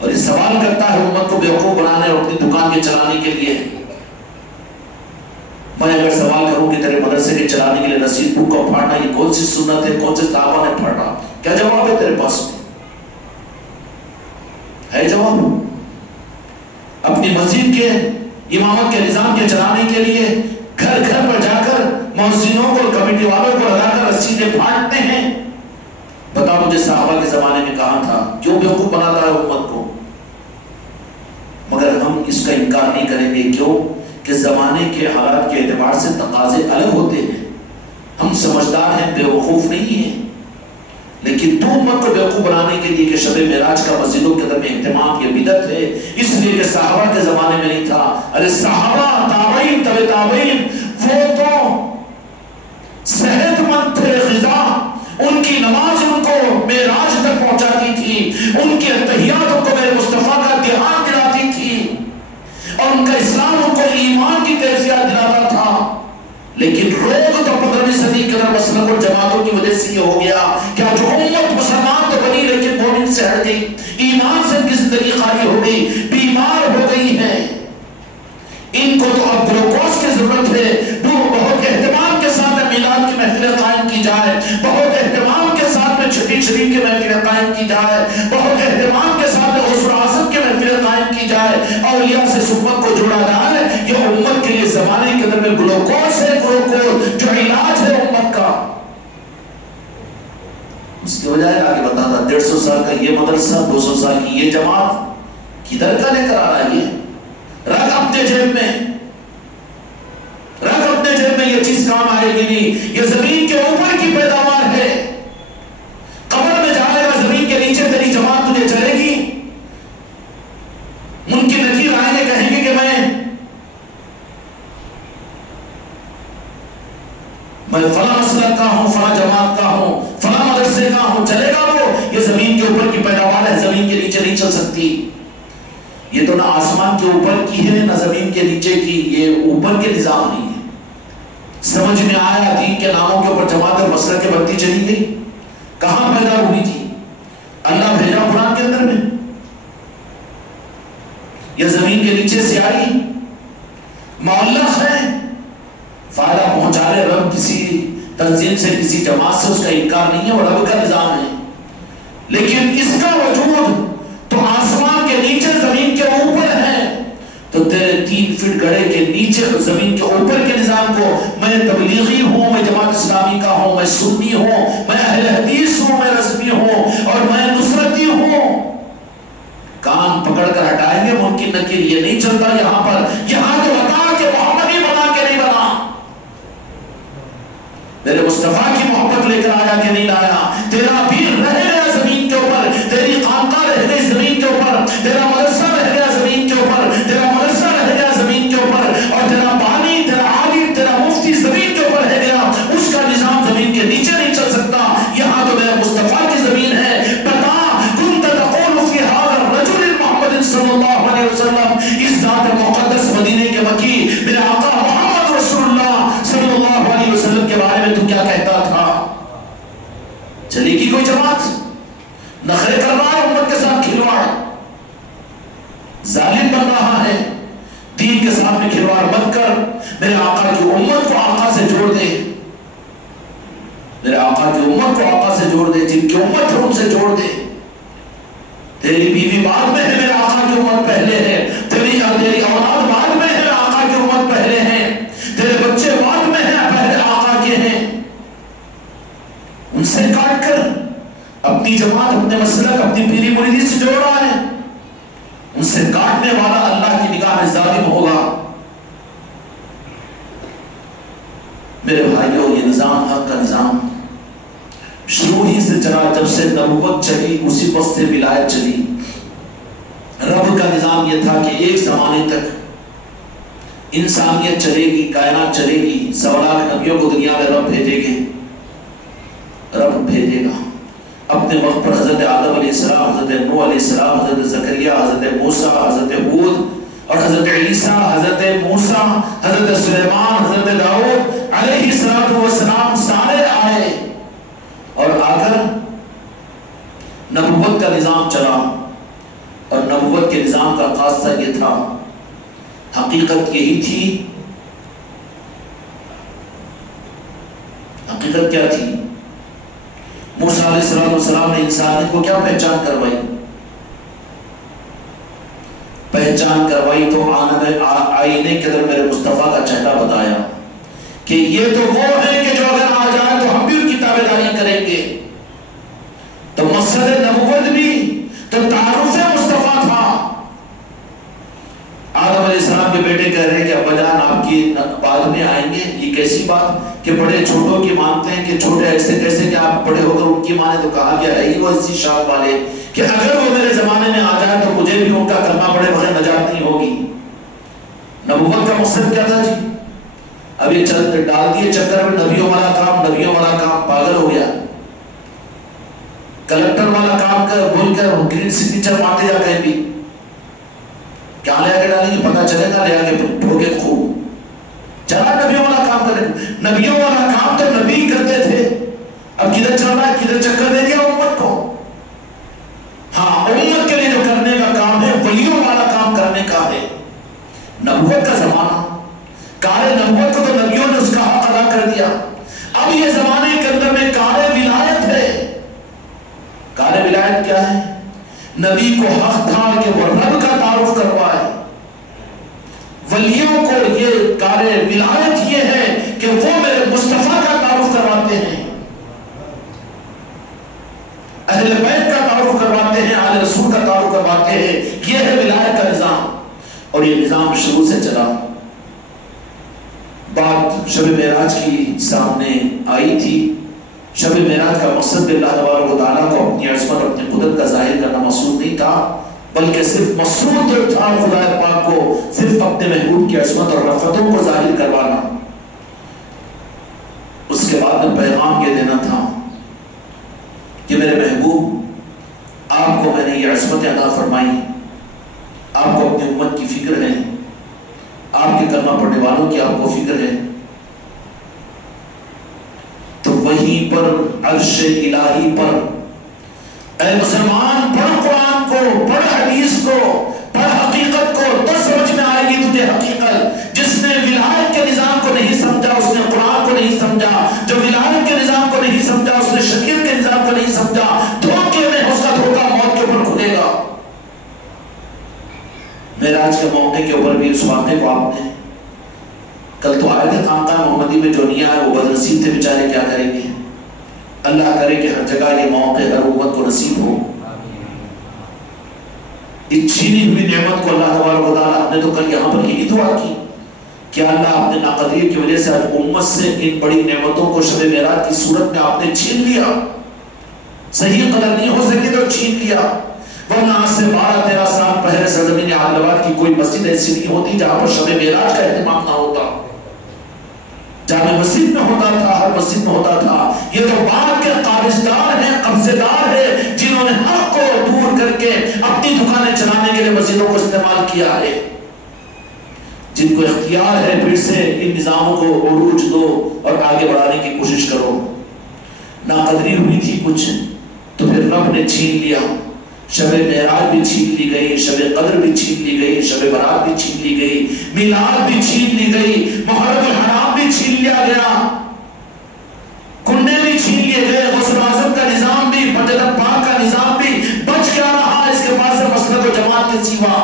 اور یہ سوال کرتا ہے امت کو بیوقوف بنانے اور اپنی دکان کے چلانے کے لیے۔ میں اگر سوال کروں کہ تیرے مدرسے کے چلانے کے لیے رسید بک کو پھاڑنا یہ کون سی سنت ہے، کون سے صحابہ نے پھاڑا، کیا جواب ہے تیرے پاس میں؟ ہے جواب؟ اپنی مسجد کے امامت کے نظام کے چلانے کے لیے گھر گھر پر جا کر مؤذنوں کو، کمیٹی والوں کو لگا کر رسیدیں پھاڑتے ہیں۔ بتا مجھے صحابہ کے زمانے میں کہاں تھا؟ کیوں بیوقوف بناتا ہے امت کو؟ مگر ہم اس کا انکار نہیں کریں گے، کیوں کہ زمانے کے حالات کے اعتبار سے تقاضے الگ ہوتے ہیں، ہم سمجھدار ہیں، بیوقوف نہیں ہیں، لیکن تو امت کو بیوقوف بنانے کے لیے کہ شب معراج کا مسجدوں کے اندر میں اہتمام یہ بدعت ہے، اس لیے کہ صحابہ کے زمانے میں نہیں تھا۔ ارے صحابہ، تابعین، تبع تابعین، وہ تو صحت مند تھے، غذا ان کی نماز ان کو معراج تک پہنچاتی تھی، ان کی اتحیات ان کو میرے مصطفیٰ کا دھیان دلاتی تھی، اور ان کا اسلام ان کو ایمان کی کیفیت دلاتا تھا۔ لیکن روگ تو 15ویں صدی کے اندر مسلک اور جماعتوں کی وجہ سے یہ ہو گیا کہ آج امت مسلمان تو بنی لیکن مومن سے ہٹ گئی، ایمان سے ان کی زندگی خالی ہو گئی، بیمار ہو گئی ہے۔ ان کو تو اب گلوکوز کی ضرورت ہے، بہت اہتمام کے ساتھ میلاد کی محفلیں قائم کی جائے، بہت اہتمام کے ساتھ میں چھٹی شریف کی محفلیں قائم کی جائے، بہت اہتمام کے ساتھ غسل اعظم کی محفلیں قائم کی جائے، اولیاء سے سنت کو جوڑا جائے۔ یہ امت کے لیے زمانے کے اندر میں گلوکوز ہے، گلوکوز جو علاج ہے امت کا۔ کی وجہ آگے بتاتا 150 سال کا یہ مدرسہ 200 سال کی یہ جماعت کدھر کا لے کر آ رہا ہے یہ رکھ اپنے جیب میں یہ چیز کام آئے گی نہیں یہ زمین کے اوپر کی پیداوار ہے قبر میں جائے گا زمین کے نیچے تیری جماعت تجھے چلے گی منکر نکیر آئیں گے کہیں گے کہ میں فلاں مسلک کا ہوں فلاں جماعت کا ہوں فلاں مدرسے کا ہوں چلے گا وہ یہ زمین کے اوپر کی پیداوار ہے زمین کے نیچے نہیں چل سکتی یہ تو نہ آسمان کے اوپر کی ہے نہ زمین کے نیچے کی یہ اوپر کے نظام نہیں ہے سمجھ میں آیا دین کے ناموں کے اوپر جماعت اور مسلک کے بنتی چلی گئی کہاں پیدا ہوئی تھی اللہ بھیجا قرآن کے اندر میں یہ زمین کے نیچے سے آئی معلق ہے فائدہ پہنچا رہے رب کسی تنظیم سے کسی جماعت سے اس کا انکار نہیں ہے وہ رب کا نظام ہے لیکن اس کا وجود تو آسمان کے نیچے زمین کے اوپر ہے تو تیرے 3 فٹ گڑھے کے نیچے زمین کے اوپر کے نظام کو میں تبلیغی ہوں میں جماعت اسلامی کا ہوں میں سنی ہوں میں اہل حدیث ہوں میں رسمی ہوں اور میں نصرتی ہوں کان پکڑ کر ہٹائیں گے ممکن نکیر یہ نہیں چلتا یہاں پر یہاں تو بتا کہ محمد ہی بنا کے نہیں بنا میرے مصطفیٰ کی محبت لے کر آیا کہ نہیں لایا تیرا پیر رہ گیا زمین کے اوپر تیری خانقاہ رہ گئی زمین کے اوپر تیرا مدرسہ رہ گیا زمین کے اوپر تیرا مدرسہ رہ گیا زمین کے اوپر اور تیرا بانی تیرا عالم تیرا مفتی زمین کے اوپر رہ گیا اس کا نظام زمین کے نیچے نہیں چل سکتا یہاں تو میرے مصطفیٰ کی زمین ہے بتا كنت تقول في هذا الرجل محمد صلی اللہ علیہ وسلم اس ذات مقدس مدینے کے مکی میرے آقا محمد رسول اللہ صلی اللہ علیہ وسلم کے بارے میں تو کیا کہتا تھا چلے گی کوئی جماعت نخرے کر رہا ہے امت کے ساتھ کھلواڑ ظالم بن رہا ہے دین کے ساتھ میں کھلواڑ مت کر میرے آقا کی امت کو آقا سے جوڑ دے میرے آقا کی امت کو آقا سے جوڑ دے جن کی امت ہے ان سے جوڑ دے تیری بیوی بعد میں ہے میرے آقا کی امت پہلے ہے تیری اولاد بعد میں ہے آقا کی امت پہلے ہے تیرے بچے بعد میں ہیں پہلے آقا کے ہیں ان سے کاٹ کر اپنی جماعت اپنے مسلک اپنی پیری مریدی سے جوڑ رہا ہے ان سے کاٹنے والا اللہ کی نگاہ میں ظالم ہوگا میرے بھائیوں یہ نظام حق کا نظام شروع ہی سے چلا جب سے نبوت چلی اسی پس سے ولایت چلی رب کا نظام یہ تھا کہ ایک زمانے تک انسانیت چلے گی کائنات چلے گی 100 لاکھ نبیوں کو دنیا میں رب بھیجے گا اپنے وقت پر حضرت آدم علیہ السلام حضرت نوح علیہ السلام حضرت زکریا حضرت موسیٰ حضرت ہود اور حضرت عیسیٰ حضرت موسیٰ حضرت سلیمان حضرت داؤد علیہ السلام سارے آئے اور آ کر نبوت کا نظام چلا اور نبوت کے نظام کا خاصہ یہ تھا حقیقت یہی تھی حقیقت کیا تھی موسیٰ علیہ السلام نے انسانیت کو کیا پہچان کروائی تو آئینے کے اندر میرے مصطفیٰ کا چہرہ بتایا کہ یہ تو وہ ہیں کہ جو اگر آ جائے تو ہم بھی ان کی تابعداری کریں گے تو مقصد نبوت بھی تو تعارف مصطفیٰ تھا آدم علیہ السلام کے بیٹے کہہ رہے ہیں کہ ابا جان آپ کی بعد میں آئیں گے یہ کیسی بات کہ بڑے چھوٹوں کی مانتے ہیں کہ چھوٹے ایسے کیسے کہ آپ بڑے ہو کر ان کی مانے تو کہا گیا ہے وہ اسی شان والے کہ اگر وہ میرے زمانے میں آ جائے تو مجھے بھی ان کا کرنا پڑے بغیر نجات نہیں ہوگی نبوت کا مقصد کیا تھا جی اب یہ ڈال دیے چکر میں نبیوں والا کام پاگل ہو گیا کلکٹر والا کام کر بول کر گرین سگنیچر مارتے جا کہیں بھی کیا لے کے ڈالیں گے پتہ چلے گا لے آگے ٹھوکے خوب چلا نبیوں والا کام کریں نبیوں والا کام تو نبی کرتے تھے اب کدھر چل رہا ہے کدھر چکر دے دیا امت کو ہاں امت کے لیے جو کرنے کا کام ہے ولیوں والا کام کرنے کا ہے نبوت کا زمانہ کار نبوت کو تو نبیوں نے اس کا حق ادا کر دیا اب یہ زمانے کے اندر میں کار ولایت ہے کار ولایت کیا ہے نبی کو حق تھا کہ وہ رب کا تعارف کروائے ولیوں کو یہ کار ولایت یہ ہے کہ وہ میرے مصطفیٰ کا تعارف کرواتے ہیں اہل بیت کا تعارف کرواتے ہیں، اہل رسول کا تعارف کرواتے ہیں. یہ ہے ولایت کا نظام، اور یہ نظام شروع سے چلا. بات شب معراج کی سامنے آئی تھی. شب معراج کا مقصد اللہ تبارک و تعالیٰ کو اپنی عظمت، اپنی قدرت کا ظاہر کرنا مقصود نہیں تھا، بلکہ صرف مقصود تھا خدا پاک کو صرف اپنے محبوب کی عظمت اور رفتوں کو ظاہر کروانا. اس کے بعد میں پیغام یہ دینا تھا کہ میرے محبوب، آپ کو میں نے یہ عظمت عطا فرمائی، آپ کو اپنی امت کی فکر ہے، آپ کے کلمہ پڑھنے والوں کی آپ کو فکر ہے، تو وہیں پر عرش الہی پر اے مسلمان پڑھ قرآن کو، پڑھ حدیث کو، پڑھ حقیقت کو، تو سمجھ میں آئے گی تجھے حقیقت. جس نے ولایت کے نظام کو نہیں سمجھا اس نے قرآن کو نہیں سمجھا، جو ولایت کے نظام کو نہیں سمجھا اس نے شریعت کے نظام کو نہیں سمجھا. دھوکے میں اس کا دھوکہ موت کے اوپر کھلے گا. معراج کے موقع کے اوپر بھی اس واقعے کو آپ نے کل تو آئے تھے خانقاہ محمدی میں، جو نہیں آئے وہ بدنصیب تھے بیچارے، کیا کریں گے. اللہ کرے کہ ہر جگہ یہ موقع ہر امت کو نصیب ہو. اس چھینی ہوئی نعمت کو اللہ تبارک و تعالیٰ، آپ نے تو کل یہاں پر یہی دعا کی کہ اللہ اپنے ناقدری کی وجہ سے آج امت سے ان بڑی نعمتوں کو شب معراج کی صورت میں آپ نے چھین لیا. صحیح قدر نہیں ہو سکی تو چھین لیا، ورنہ آج سے 12-13 سال پہلے سرزمین اہل آباد کی کوئی مسجد ایسی نہیں ہوتی جہاں پر شب معراج کا اہتمام نہ ہوتا. جامع مسجد میں ہوتا تھا، ہر مسجد میں ہوتا تھا. یہ تو بعد کے قابضدار ہیں، قبضے دار ہیں، جنہوں نے حق کو دور کر کے اپنی دکانیں چلانے کے لیے مسجدوں کو استعمال کیا ہے. جن کو اختیار ہے پھر سے ان نظاموں کو عروج دو اور آگے بڑھانے کی کوشش کرو. ناقدری ہوئی تھی کچھ تو پھر رب نے چھین لیا. شب معراج بھی چھین لی گئی، شب قدر بھی چھین لی گئی، شب برات بھی چھین لی گئی، میلاد بھی چھین لی گئی، محرم الحرام بھی چھین لیا گیا، کنڈے بھی چھین لیے گئے، غسل اعظم کا نظام بھی، مسجد پاک کا نظام بھی. بچ کیا رہا اس کے پاس سے مسلک و جماعت کے سوا؟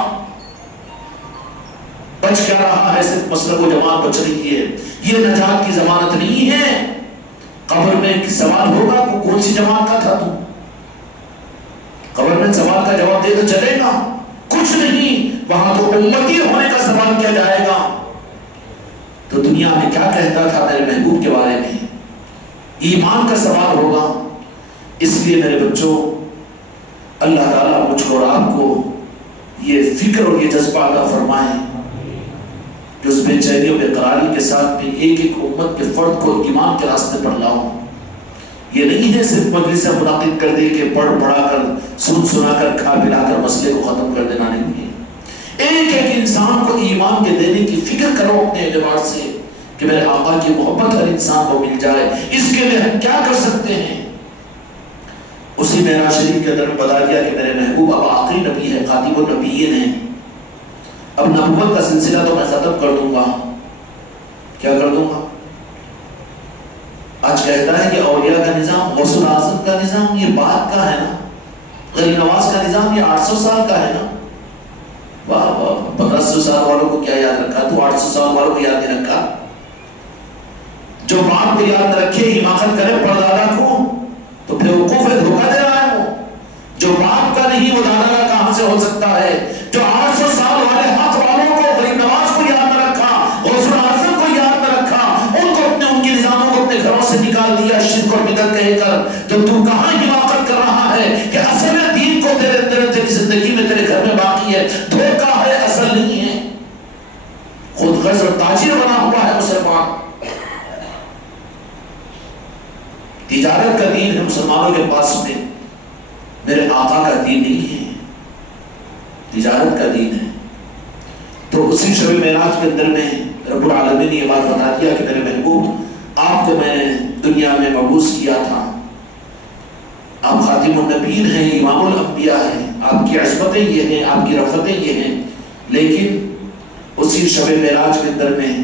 بچ کیا رہا ہے؟ صرف مسلک و جماعت بچ رہی ہے. یہ نجات کی ضمانت نہیں ہے. قبر میں سوال ہوگا کون سی جماعت کا تھا تو؟ قبر میں سوال کا جواب دے تو چلے گا؟ کچھ نہیں. وہاں تو امتی ہونے کا سوال کیا جائے گا. تو دنیا میں کیا کہتا تھا میرے محبوب کے بارے میں؟ ایمان کا سوال ہوگا. اس لیے میرے بچوں، اللہ تعالیٰ مجھ کو اور آپ کو یہ فکر اور یہ جذبہ عطا فرمائے کہ اس بے چینی و بے قراری کے ساتھ میں ایک ایک امت کے فرد کو ایمان کے راستے پر لاؤں. یہ نہیں ہے صرف مجلس منعقد کر دے کہ پڑھ پڑھا کر سنا کر کھا پلا کر مسئلے کو ختم کر دینا نہیں ہے. ایک ایک انسان کو ایمان کے دینے کی فکر کرو اپنے اعتبار سے کہ میرے آقا کی محبت ہر انسان کو مل جائے. اس کے لیے ہم کیا کر سکتے ہیں؟ اسی معراج شریف کے اندر بتا دیا کہ میرے محبوب اب آخری نبی ہے، خاتم النبیین ہیں. اب نبوت کا سلسلہ تو میں ختم کر دوں گا. کیا کر دوں گا؟ آج کہتا ہے کہ اولیاء کا نظام، غوث اعظم کا نظام یہ بعد کا ہے نا، غریب نواز کا نظام یہ 800 سال کا ہے نا. واہ واہ، 1500 سال والوں کو کیا یاد رکھا؟ تو 800 سال والوں کو یاد نہیں رکھا. جو باپ کو یاد رکھے حماقت کرے پردادا کو تو پھر وقوف ہے، دھوکہ دے رہا ہے. وہ جو باپ کا نہیں وہ دادا کا کہاں سے ہو سکتا ہے؟ جو 800 سال والے حق والوں کو، غریب نواز کو یاد نہ رکھا، غوث اعظم کو یاد نہ رکھا، ان کو اپنے ان کے نظاموں کو اپنے گھروں سے نکال دیا شرک اور بدعت کہہ کر، تو کہاں حماقت کر رہا ہے کہ اصل دین کو تیری زندگی میں تیرے گھر میں باقی ہے. دھوکہ ہے، اصل نہیں ہے. خود غرض اور تاجر بنا ہوا ہے مسلمان. تجارت کا دین ہے مسلمانوں کے پاس میں، میرے آقا کا دین نہیں ہے، تجارت کا دین ہے. تو اسی شب معراج کے اندر میں رب العالمین نے یہ بات بتا دیا کہ میرے محبوب آپ کو میں نے دنیا میں مبعوث کیا تھا، آپ خاتم النبیین ہیں، امام الانبیاء ہیں، آپ کی عصمتیں یہ ہیں، آپ کی رفتیں یہ ہیں. لیکن اسی شب معراج کے اندر میں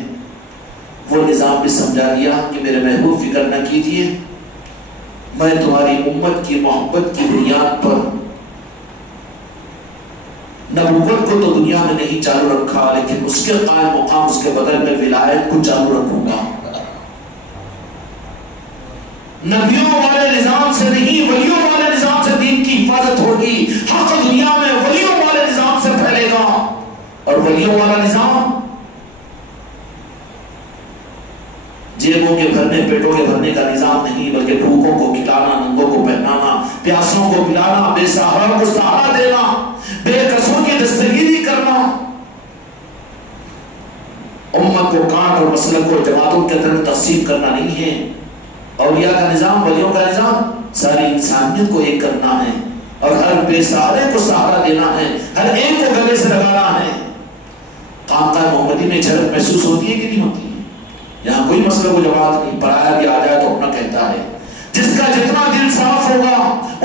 وہ نظام بھی سمجھا دیا کہ میرے محبوب فکر نہ کیجیے، میں تمہاری امت کی محبت کی بنیاد پر نبوت کو تو دنیا میں نہیں چالو رکھا، لیکن اس کے قائم مقام، اس کے بدل میں ولایت کو چالو رکھوں گا. نبیوں والے نظام سے نہیں، ولیوں والے نظام سے دین حفاظت ہوگی، حق دنیا میں ولیوں والے نظام سے پھیلے گا. اور ولیوں والا نظام جیبوں کے بھرنے پیٹوں کے بھرنے کا نظام نہیں، بلکہ بھوکوں کو کھلانا، ننگوں کو پہنانا، پیاسوں کو پلانا، بے سہارا کو سہارا دینا، بے کسوں کی دستگیری کرنا. امت کو کانٹ اور مسلک کو جماعتوں کے اندر تقسیم کرنا نہیں ہے. اولیاء کا نظام، ولیوں کا نظام ساری انسانیت کو ایک کرنا ہے اور ہر بے سہارے کو سہارا دینا ہے، ہر ایک کو گلے سے لگانا ہے. خانقاہ محمدی میں جھلک محسوس ہوتی ہے کہ نہیں ہوتی ہے؟ یہاں کوئی مسئلہ کو جماعت نہیں، پرایا بھی آ جائے تو اپنا کہتا ہے. جس کا جتنا دل صاف ہوگا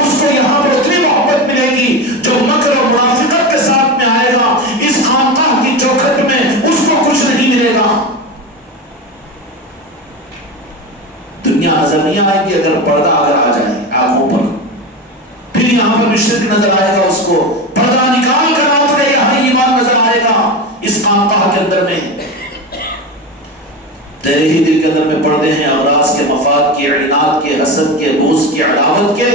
اس کو یہاں پر اتنی محبت ملے گی. جو مکر اور منافقت کے ساتھ میں آئے گا اس خانقاہ کی چوکھٹ میں اس کو کچھ نہیں ملے گا. دنیا نظر نہیں آئے گی اگر پردہ اگر آ جائے آنکھوں پر، پھر یہاں پر مشرق نظر آئے گا، اس کو پردہ نکال کر آپ کا یہاں ایمان نظر آئے گا. اس خانقاہ کے اندر میں تیرے ہی دل کے اندر میں پردے ہیں اغراض کے، مفاد کے، اعناد کے، حسد کے، بغض کے، عداوت کے،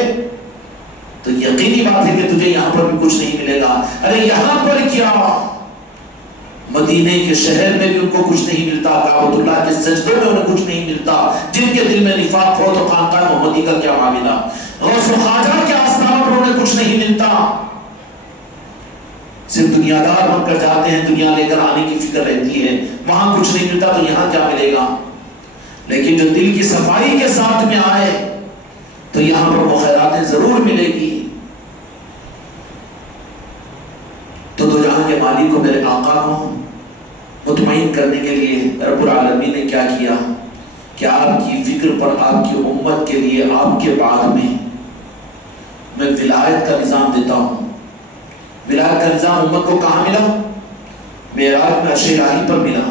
تو یقینی بات ہے کہ تجھے یہاں پر بھی کچھ نہیں ملے گا. ارے یہاں پر کیا، مدینے کے شہر میں بھی ان کو کچھ نہیں ملتا، کعبۃ اللہ کے سجدوں میں انہیں کچھ نہیں ملتا. جن کے دل میں نفاق ہو تو خانقاہ محمدی کا کیا معاملہ، غوث و خواجہ کے آستانوں پر انہیں کچھ نہیں ملتا. صرف دنیا دار بن کر جاتے ہیں، دنیا لے کر آنے کی فکر رہتی ہے، وہاں کچھ نہیں ملتا تو یہاں کیا ملے گا. لیکن جو دل کی صفائی کے ساتھ میں آئے تو یہاں پر وہ خیراتیں ضرور ملے گی. تو دو جہاں کے مالک کو، میرے آقا کو مطمئن کرنے کے لیے رب العالمین نے کیا کیا کہ آپ کی فکر پر، آپ کی امت کے لیے آپ کے بعد میں ولایت کا نظام دیتا ہوں. ولایت کا نظام امت کو کہاں ملا؟ معراج میں عرش الہی پر ملا.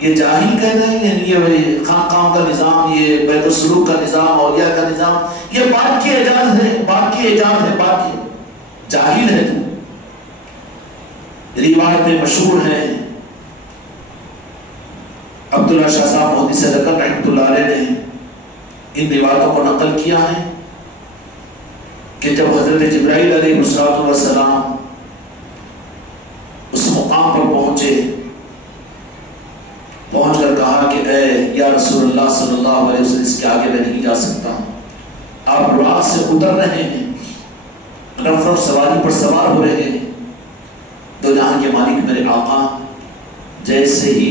یہ جاہل کہتے ہیں یہ خانقاہوں کا نظام، یہ بیت السلوک کا نظام، اولیاء کا نظام، یہ بعد کی ایجاد ہے، بعد کی ایجاد ہے، بعد کی. جاہل ہے تو روایت میں مشہور ہے، عبداللہ شاہ صاحب محدث لقب رحمۃ اللہ علیہ نے ان روایتوں کو نقل کیا ہے کہ جب حضرت جبرائیل علیہ السلام اس مقام پر پہنچ کر کہا کہ اے یا رسول اللہ صلی اللہ علیہ وسلم، اس کے آگے میں نہیں جا سکتا، آپ راہ سے اتر رہے ہیں، رفرف سواری پر سوار ہو رہے ہیں. دو جہاں کے مالک میرے آقا جیسے ہی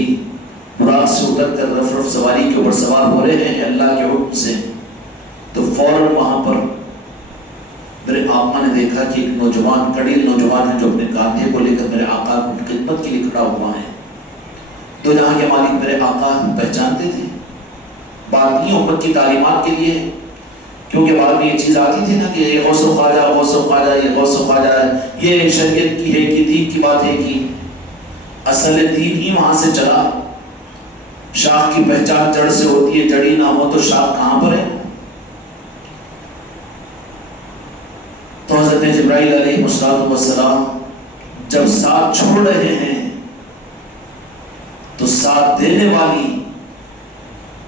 راہ سے اتر کر رفرف سواری کے اوپر سوار ہو رہے ہیں اللہ کے حکم سے، تو فوراً وہاں پر میرے آقا نے دیکھا کہ ایک نوجوان، کڑیل نوجوان ہے جو اپنے کاندھے کو لے کر میرے آقا کی خدمت کے لیے کھڑا ہوا ہے. دو جہاں کے مالک میرے آقا پہچانتے تھے، بات نہیں امت کی تعلیمات کے لیے، کیونکہ بعد میں یہ چیز آتی تھی نا کہ یہ غوث و خواجہ، غوث و خواجہ، یہ غوث و خواجہ ہے، یہ شریعت کی ہے کہ دین کی بات ہے کہ اصل دین ہی وہاں سے چلا. شاخ کی پہچان جڑ سے ہوتی ہے، جڑی نہ ہو تو شاخ کہاں پر ہے. تو حضرت جبرائیل علیہ السلام جب ساتھ چھوڑ رہے ہیں تو ساتھ دینے والی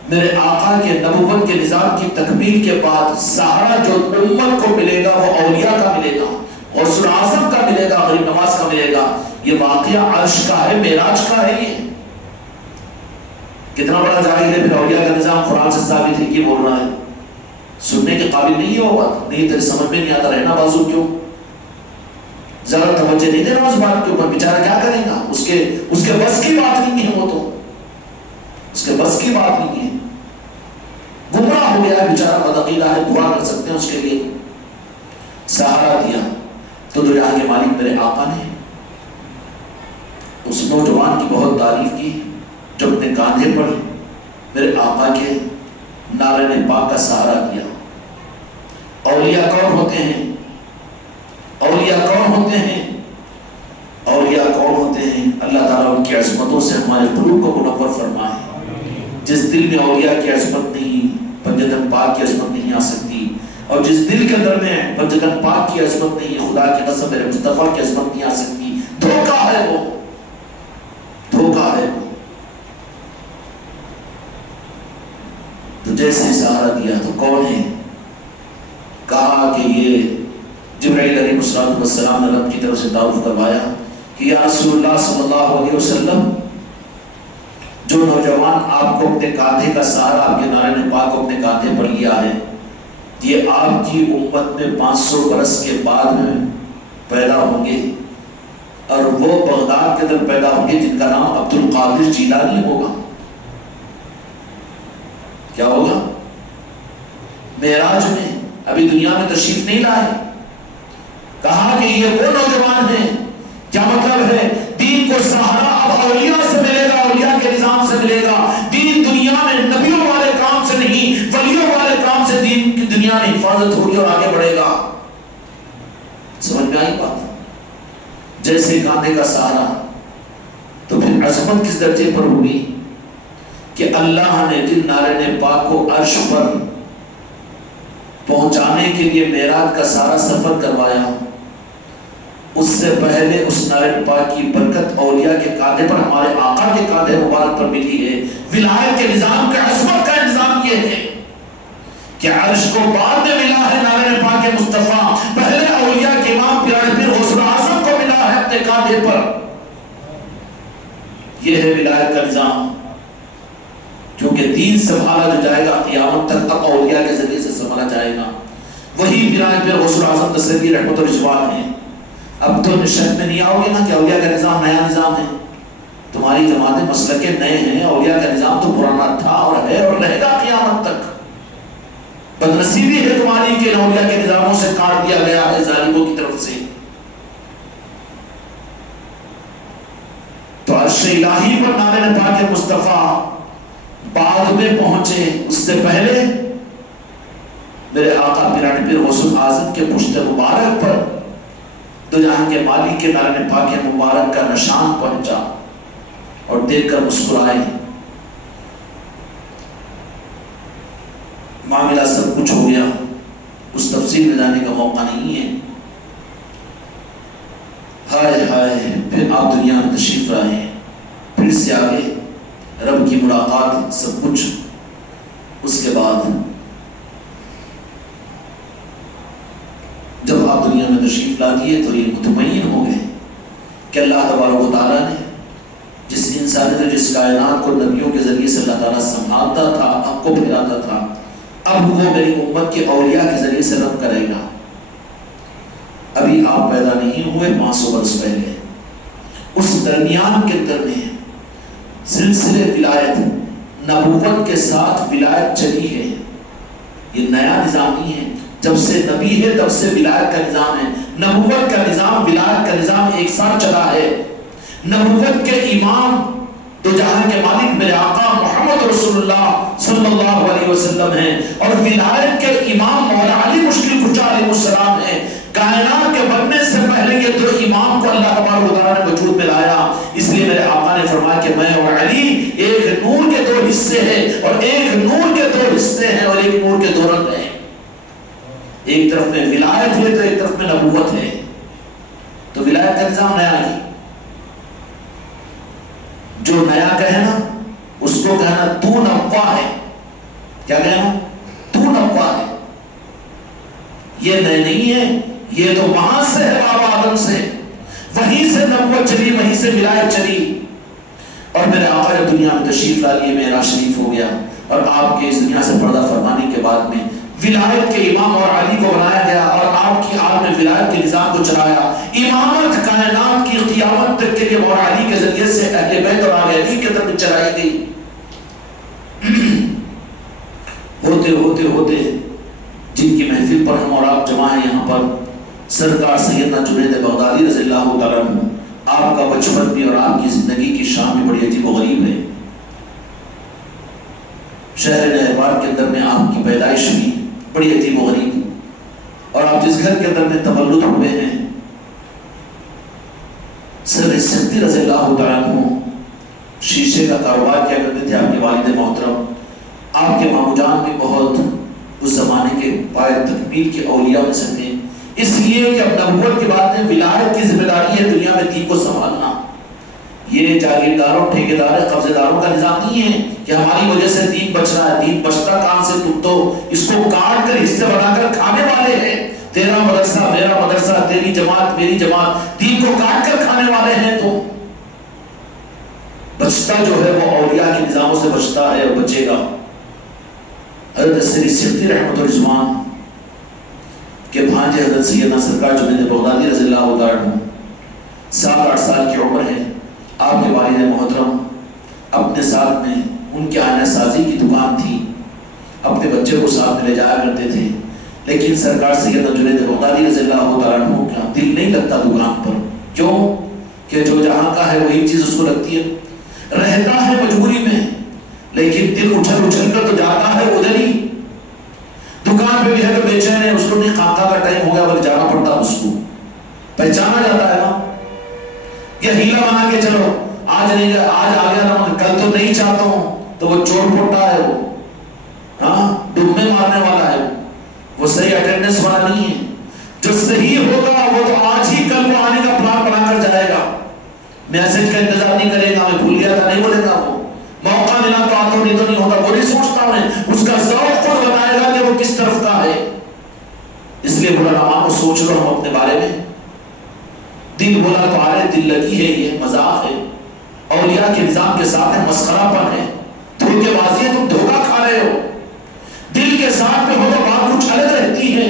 میرے آقا کے نبوت کے نظام کی تکمیل کے بعد سہارا جو امت کو ملے گا وہ اولیاء کا ملے گا، غوث اعظم کا ملے گا، غریب نواز کا ملے گا. یہ واقعہ عرش کا ہے، معراج کا ہے. یہ کتنا بڑا جاہل ہے. پھر اولیاء کا نظام قرآن سے ثابت ہے کہ بول رہا ہے، سننے کے قابل نہیں ہوگا، نہیں تیرے سمجھ میں نہیں آتا، رہنا بازو کیوں، ذرا توجہ نہیں دینا اس بات کے اوپر. بیچارہ کیا کرے گا، اس کے بس کی بات نہیں ہے، وہ تو اس کے بس کی بات نہیں ہے، گمراہ ہو گیا ہے بیچارہ، بدعقیدہ ہے. دعا کر سکتے ہیں اس کے لیے. سہارا دیا. تو دو جہاں کے مالک میرے آقا نے اس نوجوان کی بہت تعریف کی جو اپنے کاندھے پر میرے آقا کے نارین پاک کا سہارا دیا. اولیاء کون ہوتے ہیں؟ اولیاء کون ہوتے ہیں؟ اولیاء کون ہوتے ہیں؟ اللہ تعالیٰ ان کی عظمتوں سے ہمارے قلوب کو منور فرمائے. جس دل میں اولیاء کی عظمت نہیں، پنجتن پاک کی عظمت نہیں آ سکتی، اور جس دل کے اندر میں پنجتن پاک کی عظمت نہیں ہے، خدا کی قسم میرے مصطفیٰ کی عظمت نہیں آ سکتی. دھوکہ ہے وہ، دھوکہ ہے وہ. تو جیسے سہارا دیا تو کون ہے؟ کہا کہ یہ جبرائیل علیہ السلام نے رب کی طرف سے تعارف کروایا کہ یا رسول اللہ صلی اللہ علیہ وسلم، جو نوجوان آپ کو اپنے کاندھے کا سہارا، آپ کے نارائن پاک کو اپنے کاندھے پر لیا ہے، یہ آپ کی امت میں 500 برس کے بعد میں پیدا ہوں گے، اور وہ بغداد کے اندر پیدا ہوں گے جن کا نام عبد القادر جیلانی ہوگا۔ کیا ہوگا؟ معراج میں ابھی دنیا میں تشریف نہیں لائے، کہا کہ یہ وہ نوجوان ہیں۔ کیا مطلب ہے؟ دین کو سہارا اب اولیاء سے ملے گا، اولیاء کے نظام سے ملے گا۔ دین دنیا میں نبیوں والے کام سے نہیں، ولیوں والے کام سے دین کی دنیا میں حفاظت ہوگی اور آگے بڑھے گا۔ سمجھ میں آئی بات؟ جیسے کاندھے کا سہارا، تو پھر عظمت کس درجے پر ہوئی کہ اللہ نے جن نارائن پاک کو عرش پر پہنچانے کے لیے معراج کا سارا سفر کروایا، اس سے پہلے اس نارائن پاک کی برکت اولیاء کے کاندھے پر، ہمارے آقا کے کاندھے مبارک پر ملی ہے۔ ولایت کے نظام کا، عصمت کا نظام یہ ہے کہ عرش کو بعد میں ملا ہے نارائن پاک مصطفیٰ، پہلے اولیاء کے امام پیارے پیر غوث اعظم کو ملا ہے اپنے کاندھے پر۔ یہ ہے ولایت کا نظام، کیونکہ دین سنبھالا جو جائے گا قیامت تک اب اولیاء کے ذریعے سے سنبھالا جائے گا۔ وہی پیارے پیر غوث اعظم تصویر رحمت و رضوان ہے۔ اب تو شک میں نہیں آؤ گے نا کہ اولیاء کا نظام نیا نظام ہے؟ تمہاری جماعتیں مسلکیں نئے ہیں، اولیاء کا نظام تو پرانا تھا اور ہے اور رہے گا قیامت تک۔ بدنصیبی ہے تمہاری کہ اولیاء کے نظاموں سے کاٹ دیا گیا ہے ظالموں کی طرف سے۔ تو عرش الہی پر نارائن پاک مصطفیٰ بعد میں پہنچے، اس سے پہلے میرے آقا پیرانے پیر غوث اعظم کے پشت مبارک پر دو جہاں کے مالک کے نارائن پاک مبارک کا نشان پہنچا اور دیکھ کر مسکرائے۔ معاملہ سب کچھ ہو گیا، اس تفصیل میں جانے کا موقع نہیں ہے۔ ہائے ہائے، پھر آپ دنیا میں تشریف لائے، پھر سے آگے رب کی ملاقات، سب کچھ۔ اس کے بعد جب آپ دنیا میں تشریف لا دیے تو یہ مطمئن ہو گئے کہ اللہ تبارک و تعالیٰ نے جس انسانیت، جس کائنات کو نبیوں کے ذریعے سے اللہ تعالیٰ سنبھالتا تھا، حق کو پھیلاتا تھا، اب وہ میری امت کے اولیاء کے ذریعے سے رب کرے گا۔ ابھی آپ پیدا نہیں ہوئے 500 برس پہلے، اس درمیان کے اندر میں سلسلے ولایت، نبوت کے ساتھ ولایت چلی ہے۔ یہ نیا نظام نہیں ہے، جب سے نبی ہے تب سے ولایت کا نظام ہے۔ نبوت کا نظام، ولایت کا نظام ایک ساتھ چلا ہے۔ نبوت کے امام دو جہاں کے مالک میرے آقا محمد رسول اللہ صلی اللہ علیہ وسلم ہیں، اور ولایت کے امام مولا علی مشکل کشا علیہ السلام ہیں۔ کائنات کے بننے سے پہلے یہ دو امام کو اللہ تبارک و تعالیٰ نے وجود میں لایا، اس لیے میرے آقا نے فرمایا کہ میں اور علی ایک نور کے دو حصے ہیں، اور ایک نور کے دو حصے ہیں، اور ایک نور کے دو رنگ ہیں۔ ایک طرف میں ولایت ہے تو ایک طرف میں نبوت ہے۔ تو ولایت کا نظام نیا ہے، جو نیا کہنا اس کو کہنا تو نبوہ ہے۔ کیا کہنا؟ تو نبوہ ہے۔ یہ نئے نہیں ہے، یہ تو وہاں سے ہے، بابا آدم سے، وہیں سے نبوت چلی، وہیں سے ولایت چلی۔ اور میرے آقا جب دنیا میں تشریف لا لیے، معراج شریف ہو گیا، اور آپ کے اس دنیا سے پردہ فرمانے کے بعد میں ولایت کے امام اور علی کو بنایا گیا، اور آپ کی آل میں ولایت کے نظام کو چلایا۔ امامت کائنات کی قیامت تک کے لیے مولا علی کے ذریعے سے اہل بیت اور آل علی کے طرف چلائی گئی۔ ہوتے ہوتے ہوتے جن کی محفل پر ہم اور آپ جمع ہیں یہاں پر، سرکار سیدنا جنید بغدادی رضی اللہ تعالیٰ عنہ، آپ کا بچپن بھی اور آپ کی زندگی کی شان بھی بڑی عجیب و غریب ہے۔ شہر نہروان کے اندر میں آپ کی پیدائش بھی بڑی عجیب و غریب، اور آپ جس گھر کے اندر میں تولد ہوئے ہیں، سر سکتی رضی اللہ تعالیٰ عنہ شیشے کا کاروبار کیا کرتے تھے آپ کے والد محترم۔ آپ کے مامو جان بھی بہت اس زمانے کے پائے تکمیل کے اولیاء میں سے تھے، اس لیے کہ اب نبوت کے بعد میں ولایت کی ذمہ داری ہے دنیا میں دین کو سنبھالنا۔ یہ جاگیرداروں، ٹھیکیدار، قبضے داروں کا نظام نہیں ہے کہ ہماری وجہ سے دین بچ رہا ہے۔ دین بچتا کہاں سے؟ تم تو اس کو کاٹ کر حصے بنا کر کھانے والے ہیں۔ تیرا مدرسہ میرا مدرسہ، تیری جماعت میری جماعت، دین کو کاٹ کر کھانے والے ہیں تو بچتا جو ہے وہ اولیاء کے نظاموں سے بچتا ہے اور بچے گا۔ حضرت سری سبتی رحمت الرضوان کے بھانجے حضرت سیدنا سرکار جنید بغدادی رضی اللہ عنہ 7-8 سال کی عمر ہے، آپ کے والد محترم اپنے ساتھ میں ان کے آئینہ سازی کی دکان تھی، اپنے بچے کو ساتھ میں لے جایا کرتے تھے، لیکن سرکار سیدنا جنید بغدادی رضی اللہ عنہ کا دل نہیں لگتا دکان پر۔ کیوں کہ جو جہاں کا ہے وہی چیز اس کو لگتی ہے، رہتا ہے مجبوری میں، لیکن دل اچھل اچھل کر تو جاتا ہے ادھر ہی۔ دکان پہ بھی ہے تو بے چین ہے، اس کو نہیں خانقاہ کا ٹائم ہو گیا بلکہ جانا پڑتا، اس کو پہچانا جاتا ہے نا، یا ہیلا بنا کے چلو آج نہیں گیا، آج آ گیا نا کل تو نہیں چاہتا ہوں، تو وہ چور پھوٹا ہے، وہ ہاں ڈوبنے مارنے والا ہے، وہ صحیح اٹینڈنس والا نہیں ہے۔ جو صحیح ہوگا وہ تو آج ہی کل کو آنے کا پلان بنا کر جائے گا، میسج کا انتظار نہیں کرے گا، میں بھول گیا تھا نہیں بولے گا، وہ موقع ملا تو آتا نہیں تو نہیں ہوتا، وہ نہیں سوچتا انہیں، اس کا ذوق خود بتائے گا کہ وہ کس طرف کا ہے۔ اس لیے بولا علماء کو سوچ لو ہم اپنے بارے میں، دل بولا تو آ رہے، دل لگی ہے، یہ مذاق ہے، اولیاء کے نظام کے ساتھ ہے، مسخرہ پن ہے، دھوکے بازی ہے، تم دھوکہ کھا رہے ہو، دل کے ساتھ میں ہو تو بات کچھ الگ رہتی ہے۔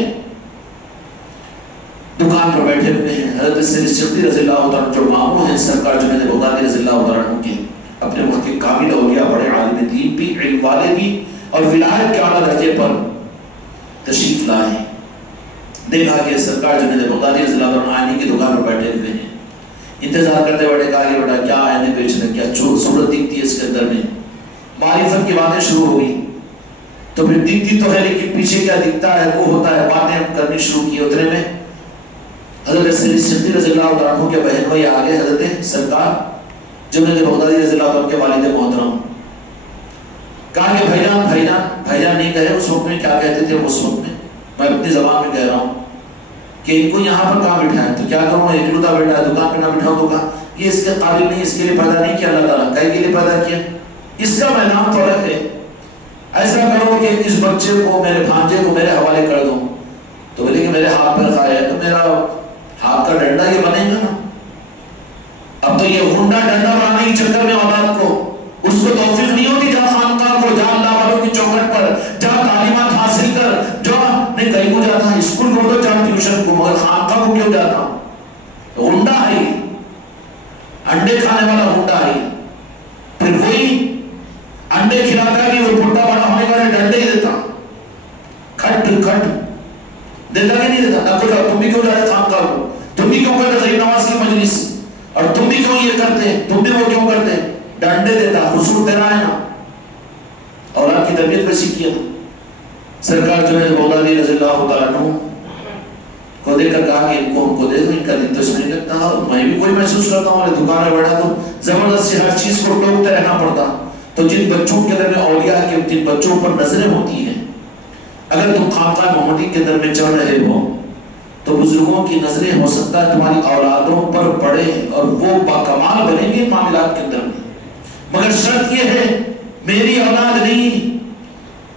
دکان پر بیٹھے ہوئے ہیں حضرت سید سبتی رضی اللہ عنہ جو ماموں ہیں سرکار جنید بغدادی رضی اللہ عنہ کے، اپنے وقت کے کامل اولیاء، بڑے عالم دین بھی، علم والے بھی، اور ولایت کے اعلیٰ درجے پر تشریف لائے۔ دیکھا کہ سرکار جنید بغدادی رضی اللہ عنہ آئینے کی دکان پر بیٹھے ہوئے ہیں، انتظار کرتے بیٹھے، کہا کہ بیٹا کیا آئینے بیچ رہے، کیا صورت دکھتی ہے اس کے اندر میں؟ معرفت کی باتیں شروع ہو گئی، تو پھر دکھتی تو ہے لیکن پیچھے کیا دکھتا ہے وہ ہوتا ہے، باتیں کرنی شروع کی۔ اتنے میں حضرت سید سبتی رضی اللہ عنہ کے بہن بھائی آگے، حضرت سرکار جنید بغدادی رضی اللہ عنہ کے والد محترم، کہا کہ بھائی جان نہیں کہے، اس وقت میں کیا کہتے تھے اس وقت میں اپنی زبان میں کہہ رہا ہوں کہ ان کو یہاں پر کہاں بٹھایا، تو کیا کروں، اکلوتا بیٹا ہے، دکان پہ نہ بٹھاؤ تو کہا یہ اس کے قابل نہیں، اس کے لیے پیدا نہیں کیا اللہ تعالیٰ، کہیں کے لیے پیدا کیا، اس کا میدان تو الگ ہے، ایسا کرو کہ اس بچے کو، میرے بھانجے کو میرے حوالے کر دو، تو بولے کہ میرے ہاتھ پر کھایا ہے تو میرا ہاتھ کا ڈنڈا یہ بنے گا نا، اب تو یہ ہنڈا ڈنڈا بنانے کی چکر میں اولاد کو، اس کو توفیق نہیں ہوتی، جا خانقاہ کو، جا اللہ والوں کی چوکھٹ پر، جا تعلیمات حاصل کر، جو نہیں کہیں کو جاتا، اسکول کو تو جا ٹیوشن کو، مگر خانقاہ کو کیوں جاتا؟ ہنڈا ہے، انڈے کھانے والا ہنڈا ہے، پھر وہی انڈے کھلاتا کہ وہ پھٹا بڑا ہونے کا ڈنڈے ہی دیتا، کھٹ دیتا کہ نہیں دیتا؟ نہ کوئی تم بھی کیوں جا رہے خانقاہ کو، تم بھی کیوں کرتے غریب نواز کی مجلس، اور تم بھی کیوں یہ کرتے، تم بھی وہ کیوں کرتے؟ ڈنڈے دیتا، حصول تیرا ہے نا، اولاد کی تربیت ویسی کیا۔ سرکار جنید بغدادی رضی اللہ عنہ کو دیکھ کر کہا کہ ان کو ہم کو دے دو، ان کا دل تو اس میں نہیں لگتا، اور میں بھی کوئی محسوس کرتا ہوں، میرے دکان میں بیٹھا تو زبردست سے ہر چیز کو ٹوکتے رہنا پڑتا۔ تو جن بچوں کے اندر میں اولیاء کے، جن بچوں پر نظریں ہوتی ہیں، اگر تم خانقاہ محمدی کے اندر میں چل رہے ہو تو بزرگوں کی نظریں ہو سکتا ہے تمہاری اولادوں پر پڑے اور وہ باکمال بنیں گے معاملات کے اندر میں، مگر شرط یہ ہے میری اولاد نہیں،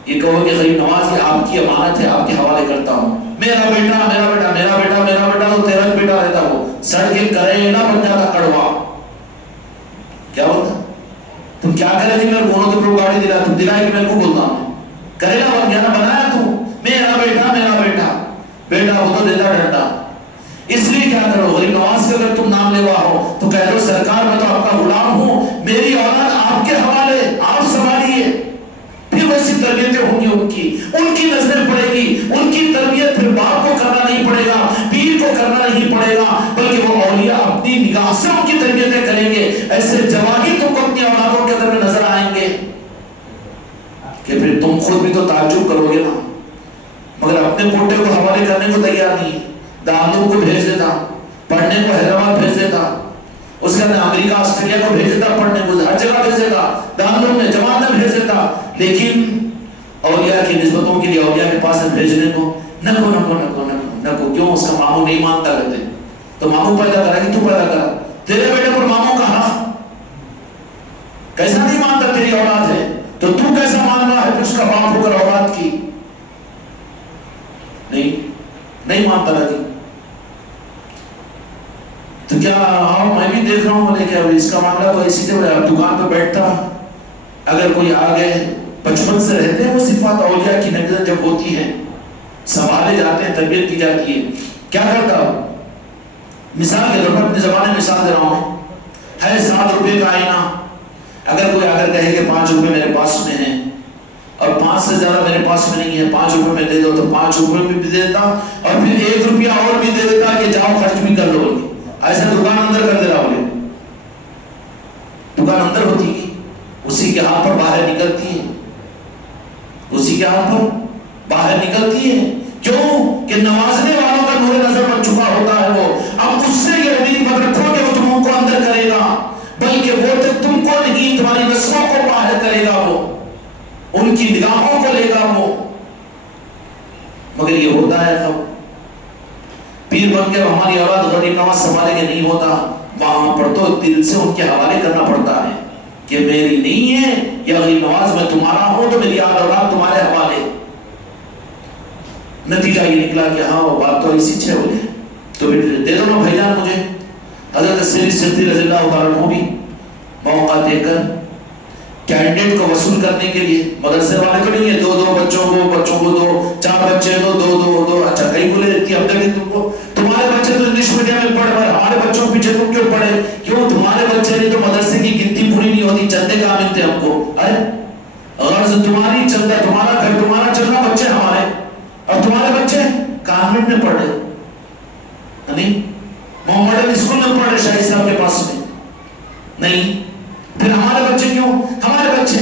یہ کہو کہ غریب نواز یہ آپ کی امانت ہے، آپ کے حوالے کرتا ہوں، میرا بیٹا میرا بیٹا میرا بیٹا میرا بیٹا تو تیرا بیٹا رہتا، وہ سڑ کے کریلا بن جاتا، کڑوا کیا ہوتا؟ تم کیا کرے تھی؟ میرے بولو تو گاڑی دلا، تم دلائے کہ میرے کو بولتا ہوں، کریلا بن گیا نا، بنایا تو میرا بیٹا بیٹا وہ تو دیتا ڈنڈا۔ اس لیے کیا کرو، غریب نواز کے اگر تم نام لیوا ہو تو کہہ دو سرکار میں تو آپ کا غلام ہوں، میری اولاد آپ کے حوالے، آپ سنبھالیے، پھر ویسی تربیتیں ہوں گی، ان کی نظریں پڑے گی، ان کی تربیت پھر باپ کو کرنا نہیں پڑے گا، پیر کو کرنا نہیں پڑے گا، بلکہ وہ اولیاء اپنی نگاہ سے ان کی تربیتیں کریں گے، ایسے جواہر تم کو اپنی اولادوں کے اندر میں نظر آئیں گے کہ پھر تم خود بھی تو تعجب کرو گے نا، مگر اپنے پوٹے کو حوالے کرنے کو تیار نہیں، دارالعلوم کو بھیج دیتا، پڑھنے کو حیدرآباد بھیج دیتا، اس کے اندر امریکہ آسٹریلیا کو بھیج دیتا، پڑھنے کو ہر جگہ بھیج دیتا، دارالعلوم میں جماعت میں بھیج دیتا، لیکن اولیاء کی نسبتوں کے لیے اولیاء کے پاس بھیجنے کو نکو، کیوں؟ اس کا ماموں نہیں مانتا کرتے، تو ماموں پیدا کرا کہ تو پیدا کرا، تیرے بیٹے پر ماموں کا حق کیسا نہیں مانتا؟ تیری اولاد ہے تو تو کیسا مان رہا ہے اس کا باپ ہو کر اولاد کی؟ نہیں نہیں مانتا نا جی. تو کیا میں بھی دیکھ رہا ہوں بولے کہ اس کا معاملہ تو اسی طرح اب دکان پہ بیٹھتا اگر کوئی آ گئے بچپن سے رہتے ہیں وہ صفات اولیاء کی نظر جب ہوتی ہے سنبھالے جاتے ہیں تربیت کی جاتی ہے. کیا کرتا مثال کے طور پر اپنے زمانے میں مثال دے رہا ہوں ہے 7 روپے کا آئینہ اگر کوئی اگر کہے کہ 5 روپے میرے پاس میں ہیں اور 5 سے زیادہ میرے پاس میں نہیں ہے 5 روپے میں دے دو تو 5 روپے میں بھی دے دیتا اور پھر 1 روپیہ اور بھی دے دیتا کہ جاؤ خرچ بھی کر لو. ایسا دکان اندر کر دے رہا بولے دکان اندر ہوتی ہے اسی کے ہاتھ پر باہر نکلتی ہے اسی کے ہاتھ پر باہر نکلتی ہے. کیوں کہ نوازنے والوں کا نور نظر بن چکا ہوتا ہے وہ. اب اس سے یہ امید مت رکھو کہ وہ تم کو اندر کرے گا بلکہ وہ تم کو نہیں تمہاری نسلوں کو باہر کرے گا وہ ان کی نگاہوں کو لے گا وہ. مگر یہ ہوتا ہے کب پیر بن کے ہماری اولاد غریب نواز سنبھالے کے نہیں ہوتا. وہاں پر تو دل سے ان کے حوالے کرنا پڑتا ہے کہ میری نہیں ہے یا غریب نواز میں تمہارا ہوں تو میری اولاد تمہارے حوالے. نتیجہ یہ نکلا کہ ہاں وہ بات تو اسی چھے ہو گئے تو دے دو نا بھائی جان مجھے. حضرت سیدی سختی رضی اللہ عنہ بھی موقع دے کر کینڈیڈیٹ کو وصول کرنے کے لیے مدرسے والے کو نہیں ہے 2 بچوں کو 2 4 بچے دو اچھا کئی بولے دیتی اب تک تم کو تمہارے بچے تو انگلش میڈیم میں پڑھے اور ہمارے بچوں کے پیچھے تم کیوں پڑھے کیوں تمہارے بچے نہیں تو مدرسے کی گنتی پوری نہیں ہوتی چندے کہاں ملتے ہم کو غرض تمہاری چندہ تمہارا گھر تمہارا چلنا بچے ہمارے اور تمہارے بچے کانوینٹ میں پڑھ رہے نہیں محمد اسکول میں پڑھ رہے شاہی صاحب کے پاس میں نہیں. پھر ہمارے بچے کیوں ہمارے بچے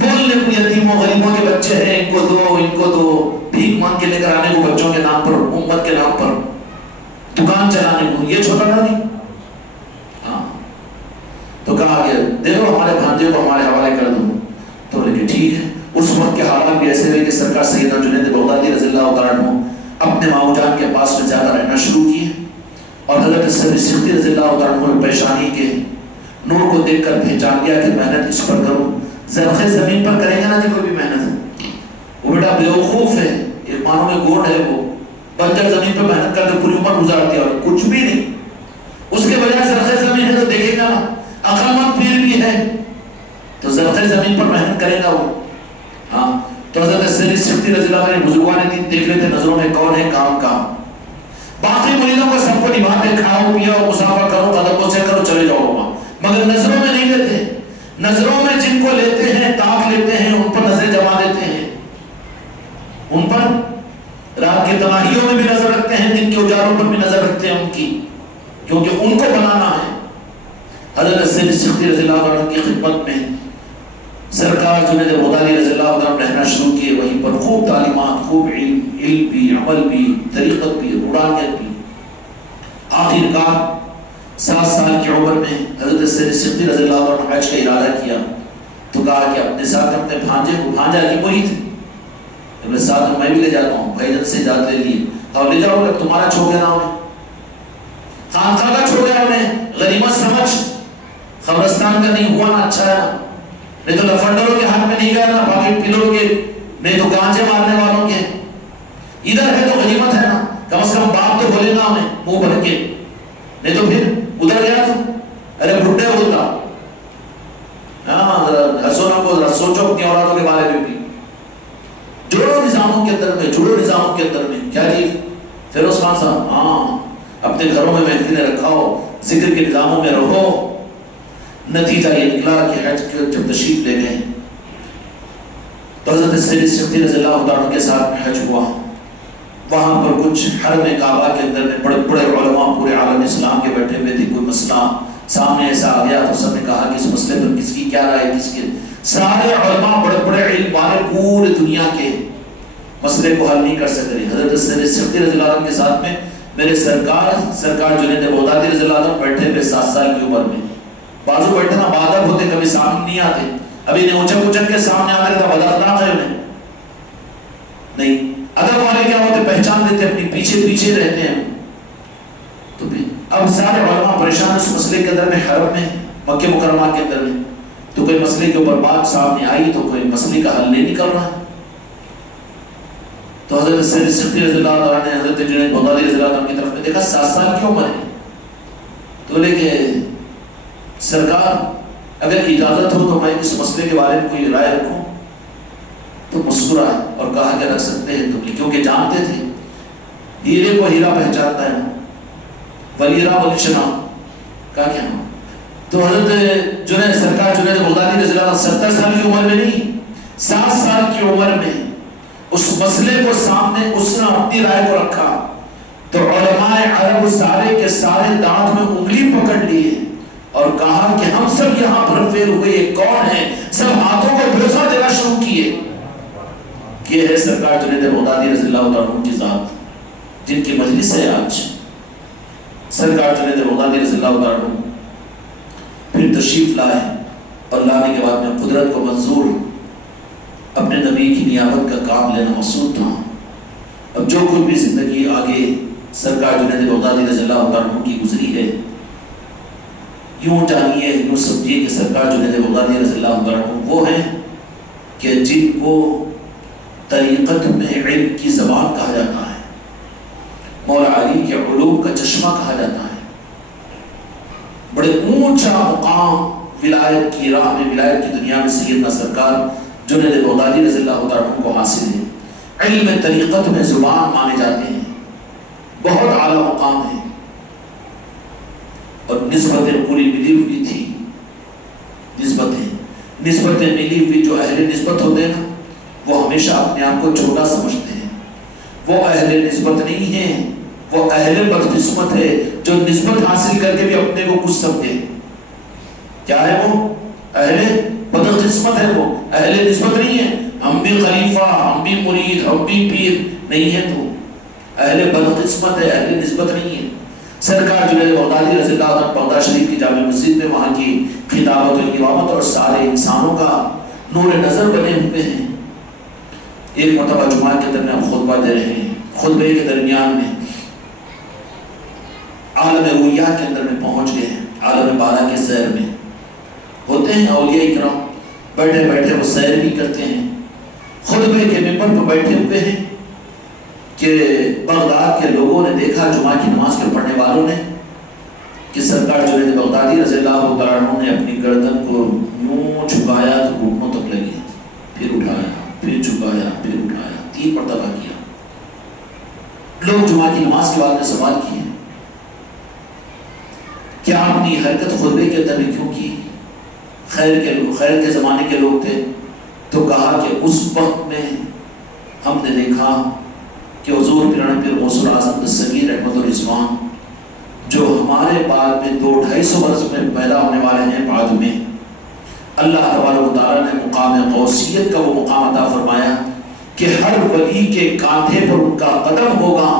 بولنے کو یتیموں غریبوں کے بچے ہیں ان کو دو بھیک مانگ کے لے کر آنے کو بچوں کے نام پر امت کے نام پر دکان چلانے کو یہ چھوٹا نہ نہیں. ہاں تو کہا کہ دے دو ہمارے بھانجے کو ہمارے حوالے کر دو تو بولے کہ ٹھیک ہے. اس وقت کے حالات بھی ایسے ہوئے کہ سرکار سیدنا جنید بغدادی رضی اللہ عنہ اپنے مامو جان کے پاس میں جا کر رہنا شروع کیے اور حضرت سیدی سختی رضی اللہ عنہ نے پریشانی کے نور کو دیکھ کر پہچان گیا کہ محنت اس پر کرو. زرخ زمین پر کریں گے نا جی کوئی بھی محنت وہ بیٹا بیوقوف ہے ایک مانو میں گوڑ ہے وہ بنجر زمین پر محنت کر کے پوری عمر گزارتی ہے اور کچھ بھی نہیں اس کے بجائے زرخ زمین ہے تو دیکھے گا عقل مند پیر بھی ہے تو زرخ زمین پر محنت کرے گا وہ. ہاں تو حضرت سیدی سختی رضی اللہ عنہ بزرگان دین دیکھ لیتے نظروں میں کون ہے کام باقی مریضوں کو سب کو نبھاتے کھاؤ پیو مسافر کرو قدموں سے کرو چلے جاؤ وہاں مگر نظروں میں نہیں لیتے. نظروں میں جن کو لیتے ہیں تاک لیتے ہیں ان پر نظریں جما دیتے ہیں ان پر رات کی تنہائیوں میں بھی نظر رکھتے ہیں دن کے اجالوں پر بھی نظر رکھتے ہیں ان کی کیونکہ ان کو بنانا ہے. حضرت سیدی سختی رضی اللہ عنہ کی خدمت میں سرکار جنید بغدادی رضی اللہ عنہ رہنا شروع کیے. وہیں پر خوب تعلیمات خوب علم بھی عمل بھی طریقت بھی روحانیت بھی. آخر کار 7 سال کی عمر میں حضرت سیدی سختی رضی اللہ عنہ حج کا ارادہ کیا تو کہا کہ اپنے ساتھ اپنے بھانجے کو بھانجا کی وہی تھی اپنے ساتھ میں بھی لے جاتا ہوں بھائی جن سے اجازت لے لی اور لے جاؤ تمہارا چھوڑ دینا انہیں خانقاہ کا چھوڑ دیا انہیں غنیمت سمجھ قبرستان کا نہیں ہوا نا اچھا ہے نا نہیں تو لفنڈروں کے ہاتھ میں نہیں گیا نا باقی پلوں کے نہیں تو گانجے مارنے والوں کے ادھر ہے تو غنیمت ہے نا کم از کم باپ تو بولے گا انہیں منہ بھر کے نہیں تو پھر ادھر گیا تو ارے بھٹے ہوتا ہاں ہسونا کو سوچو اپنی اولادوں کے بارے میں بھی جڑو نظاموں کے اندر میں کیا جی فیروز خان صاحب ہاں اپنے گھروں میں محفلیں رکھاؤ ذکر کے نظاموں میں رہو. نتیجہ یہ نکلا کہ حج جب تشریف لے گئے تو حضرت سیدی سختی رضی اللہ عنہ کے ساتھ حج ہوا. وہاں پر کچھ حرم کعبہ کے اندر میں بڑے بڑے علماء پورے عالم اسلام کے بیٹھے ہوئے تھے. کوئی مسئلہ سامنے ایسا آ گیا تو سب نے کہا کہ اس مسئلے پر کس کی کیا رائے کس کے سارے علماء بڑے بڑے علم والے پورے دنیا کے مسئلے کو حل نہیں کر سک رہے. حضرت سیدی سختی رضی اللہ عنہ کے ساتھ میں میرے سرکار جنید بغدادی رضی اللہ عنہ بیٹھے ہوئے 7 سال کی عمر میں بازو بیٹھنا بادب ہوتے کبھی سامنے نہیں آتے. ابھی نے اچھک اچھک کے سامنے آ کر بدرناک ہے انہیں نہیں ادب والے کیا ہوتے پہچان دیتے اپنی پیچھے رہتے ہیں. تو اب سارے علماء پریشان اس مسئلے کے اندر میں حرم میں مکہ مکرمہ کے اندر میں تو کوئی مسئلے کے اوپر بات سامنے آئی تو کوئی مسئلے کا حل نہیں نکل رہا. تو حضرت سید صدیق رضی اللہ عنہ نے حضرت جنید بغدادی رضی اللہ عنہ کی طرف میں دیکھا 7 سال کی عمر ہے. تو بولے کہ سرکار اگر اجازت ہو تو میں اس مسئلے کے بارے میں کوئی رائے رکھوں. تو مسکرائے اور کہا کہ رکھ سکتے ہیں تم، کیونکہ جانتے تھے ہیرے کو ہیرا پہچانتا ہے نا، ولیرا ولیشنا کہا کیا. تو حضرت جنید سرکار جنید بغدادی رضی اللہ عنہ 70 سال کی عمر میں نہیں 7 سال کی عمر میں اس مسئلے کو سامنے اس نے اپنی رائے کو رکھا. تو علماء عرب سارے کے سارے دانت میں انگلی پکڑ لیے اور کہا کہ ہم سب یہاں پر فیل ہوئے، یہ کون ہے؟ سب ہاتھوں کو بھروسہ دینا شروع کیے. یہ ہے سرکار جنید بغدادی رضی اللہ عنہ کی ذات جن کی مجلس ہے آج. سرکار جنید بغدادی رضی اللہ عنہ پھر تشریف لائے اور لانے کے بعد میں قدرت کو منظور اپنے نبی کی نیابت کا کام لینا مقصود تھا. اب جو کچھ بھی زندگی آگے سرکار جنید بغدادی رضی اللہ عنہ کی گزری ہے، یوں جانیے یوں سمجھیے کہ سرکار جنید بغدادی رضی اللہ عنہ وہ ہیں کہ جن کو طریقت میں علم کی زبان کہا جاتا ہے، مولا علی کے علوم کا چشمہ کہا جاتا ہے. بڑے اونچا مقام ولایت کی راہ میں، ولایت کی دنیا میں سیدنا سرکار جنید بغدادی رضی اللہ عنہ کو حاصل ہے. علم طریقت میں زبان مانے جاتے ہیں، بہت اعلیٰ مقام ہے. اور نسبتیں پوری ملی ہوئی تھی. نسبتیں ملی ہوئی. جو اہل نسبت ہوتے ہیں نا وہ ہمیشہ اپنے آپ کو چھوٹا سمجھتے ہیں. وہ اہل نسبت نہیں ہیں، وہ اہل بدقسمت ہے جو نسبت حاصل کر کے بھی اپنے کو کچھ سمجھے. کیا ہے وہ؟ اہل بدقسمت ہے. وہ اہل نسبت نہیں ہے. ہم بھی خلیفہ، ہم بھی مرید، ہم بھی پیر نہیں ہے. تو اہل بدقسمت ہے، اہل نسبت نہیں ہے. سرکار جنید بغدادی رضی اللہ عنہ بغداد شریف کی جامع مسجد میں وہاں کی خطابت و امامت اور سارے انسانوں کا نور نظر بنے ہوئے ہیں. ایک مرتبہ جمعہ کے درمیان خطبہ دے رہے ہیں. خطبے کے درمیان میں عالم رویہ کے اندر میں پہنچ گئے ہیں. عالم بالا کے سیر میں ہوتے ہیں اولیاء اکرام، بیٹھے بیٹھے وہ سیر بھی کرتے ہیں. خطبے کے ممبر پر بیٹھے ہوئے ہیں کہ بغداد کے لوگوں نے دیکھا، جمعہ کی نماز کے پڑھنے والوں نے، کہ سرکار جنید بغدادی رضی اللہ عنہ نے اپنی گردن کو یوں جھکایا تو گھٹنوں تک لگی، پھر اٹھایا، پھر جھکایا، پھر اٹھایا، 3 مرتبہ کیا. لوگ جمعہ کی نماز کے بعد میں سوال کیے کیا آپ نے حرکت خطبے کے اندر کیوں کی؟ خیر کے زمانے کے لوگ تھے. تو کہا کہ اس وقت میں ہم نے دیکھا کہ حضور پیران پیر غوث الاعظم دستگیر رحمت الرضوان جو ہمارے بعد میں 200-250 برس میں پیدا ہونے والے ہیں، بعد میں اللہ تبارک و تعالیٰ نے مقام غوثیت کا وہ مقام عطا فرمایا کہ ہر ولی کے کاندھے پر ان کا قدم ہوگا.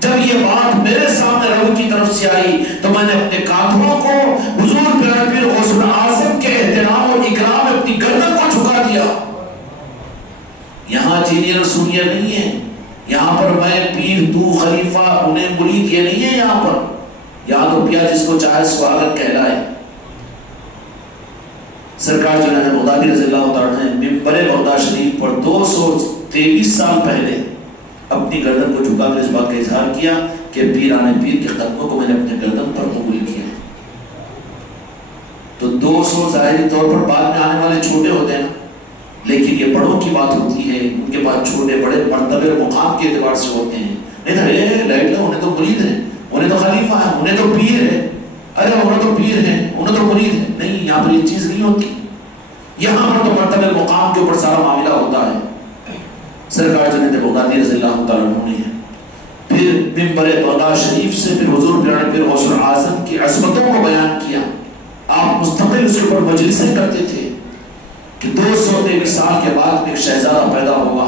جب یہ بات میرے سامنے رب کی طرف سے آئی تو میں نے اپنے کاندھوں کو حضور پیران پیر غوث الاعظم کے احترام اور اکرام میں اپنی گردن کو جھکا دیا. یہاں جینئر سونئر نہیں ہے. یہاں پر میں پیر، تو خلیفہ، انہیں مرید، یہ نہیں ہے. یہاں پر یہاں تو پیا جس کو چاہے سواگت کہلائے. سرکار جنید بغدادی رضی اللہ عنہ نے ممبر بغداد شریف پر 223 سال پہلے اپنی گردن کو جھکا کر اس بات کا اظہار کیا کہ پیران پیر کے قدموں کو میں نے اپنے گردن پر قبول کیا. تو 200 ظاہری طور پر بعد میں آنے والے چھوٹے ہوتے ہیں، لیکن یہ بڑوں کی بات ہوتی ہے. ان کے بعد چھوٹے بڑے مرتبے اور مقام کے اعتبار سے ہوتے ہیں. نہیں تو انہیں تو مرید ہے، انہیں تو خلیفہ ہے، انہیں تو پیر ہے، ارے انہیں تو پیر ہے، انہیں تو مرید ہے. نہیں، یہاں پر یہ چیز نہیں ہوتی. یہاں پر تو مرتبہ مقام کے اوپر سارا معاملہ ہوتا ہے. سرکار جنید بغدادی رضی اللہ تعالیٰ عنہ نے پھر ممبر بغداد شریف سے پھر حضور پیران پیر غوث الاعظم کی عظمتوں کو بیان کیا. آپ مستقل اس کے اوپر مجلسیں کرتے تھے کہ 223 سال کے بعد ایک شہزادہ پیدا ہوگا،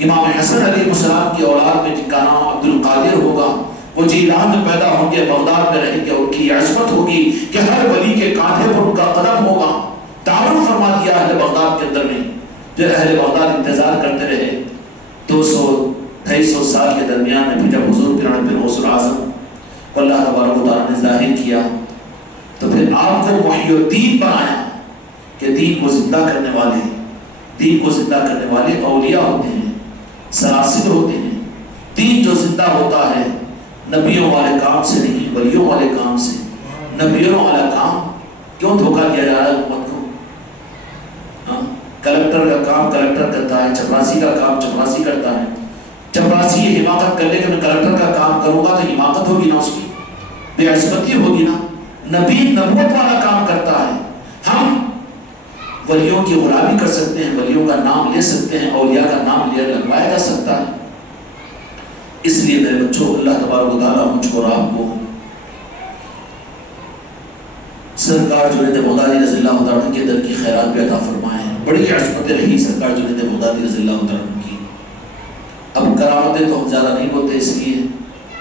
امام حسن علیہ السلام کی اولاد میں جن کا نام عبد القادر ہوگا. وہ جیلان میں پیدا ہوں گے، بغداد میں رہیں گے. ان کی عظمت ہوگی کہ ہر ولی کے کاندھے پر ان کا قدم ہوگا. تعارف فرما دیا اہل بغداد کے اندر میں. جو اہل بغداد انتظار کرتے رہے 200-250 سال کے درمیان میں بھی جب حضور پیران پیر غوث الاعظم کو اللہ تبارک و تعالیٰ نے ظاہر کیا تو پھر آپ کو محی الدین بنایا کہ دین کو زندہ کرنے والے اولیاء ہوتے ہیں. سلاسل ہوتے ہیں. دین جو زندہ ہوتا ہے نبیوں والے کام سے نہیں، ولیوں والے کام سے. نبیوں والا کام کیوں دھوکہ دیا جا رہا ہے حکومت کو؟ کلکٹر کا کام کلکٹر کرتا ہے، چپراسی کا کام چپراسی کرتا ہے. چپراسی یہ حماقت کر لے کہ میں کلکٹر کا کام کروں گا تو حماقت ہوگی نا، اس کی بے عصمتی ہوگی نا. نبی نبوت والا کام کرتا ہے. ہم ولیوں کی غلامی کر سکتے ہیں، ولیوں کا نام لے سکتے ہیں، اولیاء کا نام لگوایا جا سکتا ہے. اس لیے میرے بچوں، اللہ تبارک و تعالیٰ مجھ کو اور آپ کو سرکار جنید بغدادی رضی اللہ عنہ کے در کی خیرات بھی عطا فرمائے. بڑی عصمت رہی سرکار جنید بغدادی رضی اللہ عنہ کی. اب کرامتیں تو ہم زیادہ نہیں بولتے، اس لیے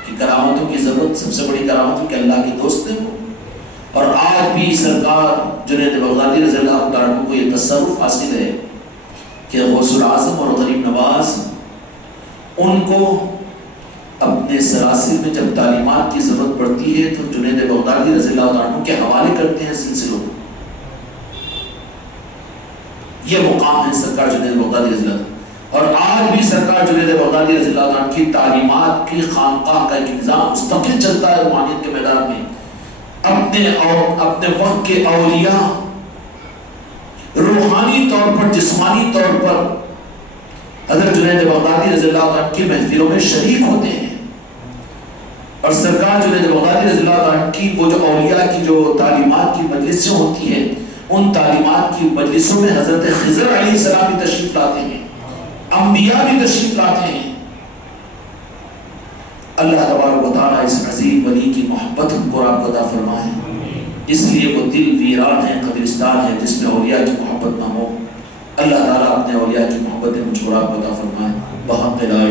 کہ کرامتوں کی ضرورت، سب سے بڑی کرامت کہ اللہ کے دوست ہیں وہ. اور آج بھی سرکار جنید بغدادی رضی اللہ عنہ کو یہ تصرف حاصل ہے کہ غوث الاعظم اور غریب نواز ان کو اپنے سلاسل میں جب تعلیمات کی ضرورت پڑتی ہے تو جنید بغدادی رضی اللہ عنہ کے حوالے کرتے ہیں سلسلوں. یہ مقام ہے سرکار جنید بغدادی رضی اللہ عنہ. اور آج بھی سرکار جنید بغدادی رضی اللہ عنہ کی تعلیمات کی خانقاہ کا ایک نظام مستقل چلتا ہے روحانیت کے میدان میں. اپنے وقت کے اولیاء روحانی طور پر، جسمانی طور پر حضرت جنید بغدادی رضی اللہ عنہ کی محفلوں میں شریک ہوتے ہیں. اور سرکار جنید بغدادی رضی اللہ عنہ کی وہ جو اولیاء کی جو تعلیمات کی مجلسیں ہوتی ہیں، ان تعلیمات کی مجلسوں میں حضرت خضر علیہ السلام بھی تشریف لاتے ہیں، انبیاء بھی تشریف لاتے ہیں. اللہ تبارک و تعالیٰ اس عظیم ولی کی محبت ہم کو آپ عطا فرمائے. اس لیے وہ دل ویران ہے، قبرستان ہے جس میں اولیاء کی محبت نہ ہو. اللہ تعالیٰ اپنے اولیاء کی محبت مجھ کو آپ عطا فرمائے. بحق لا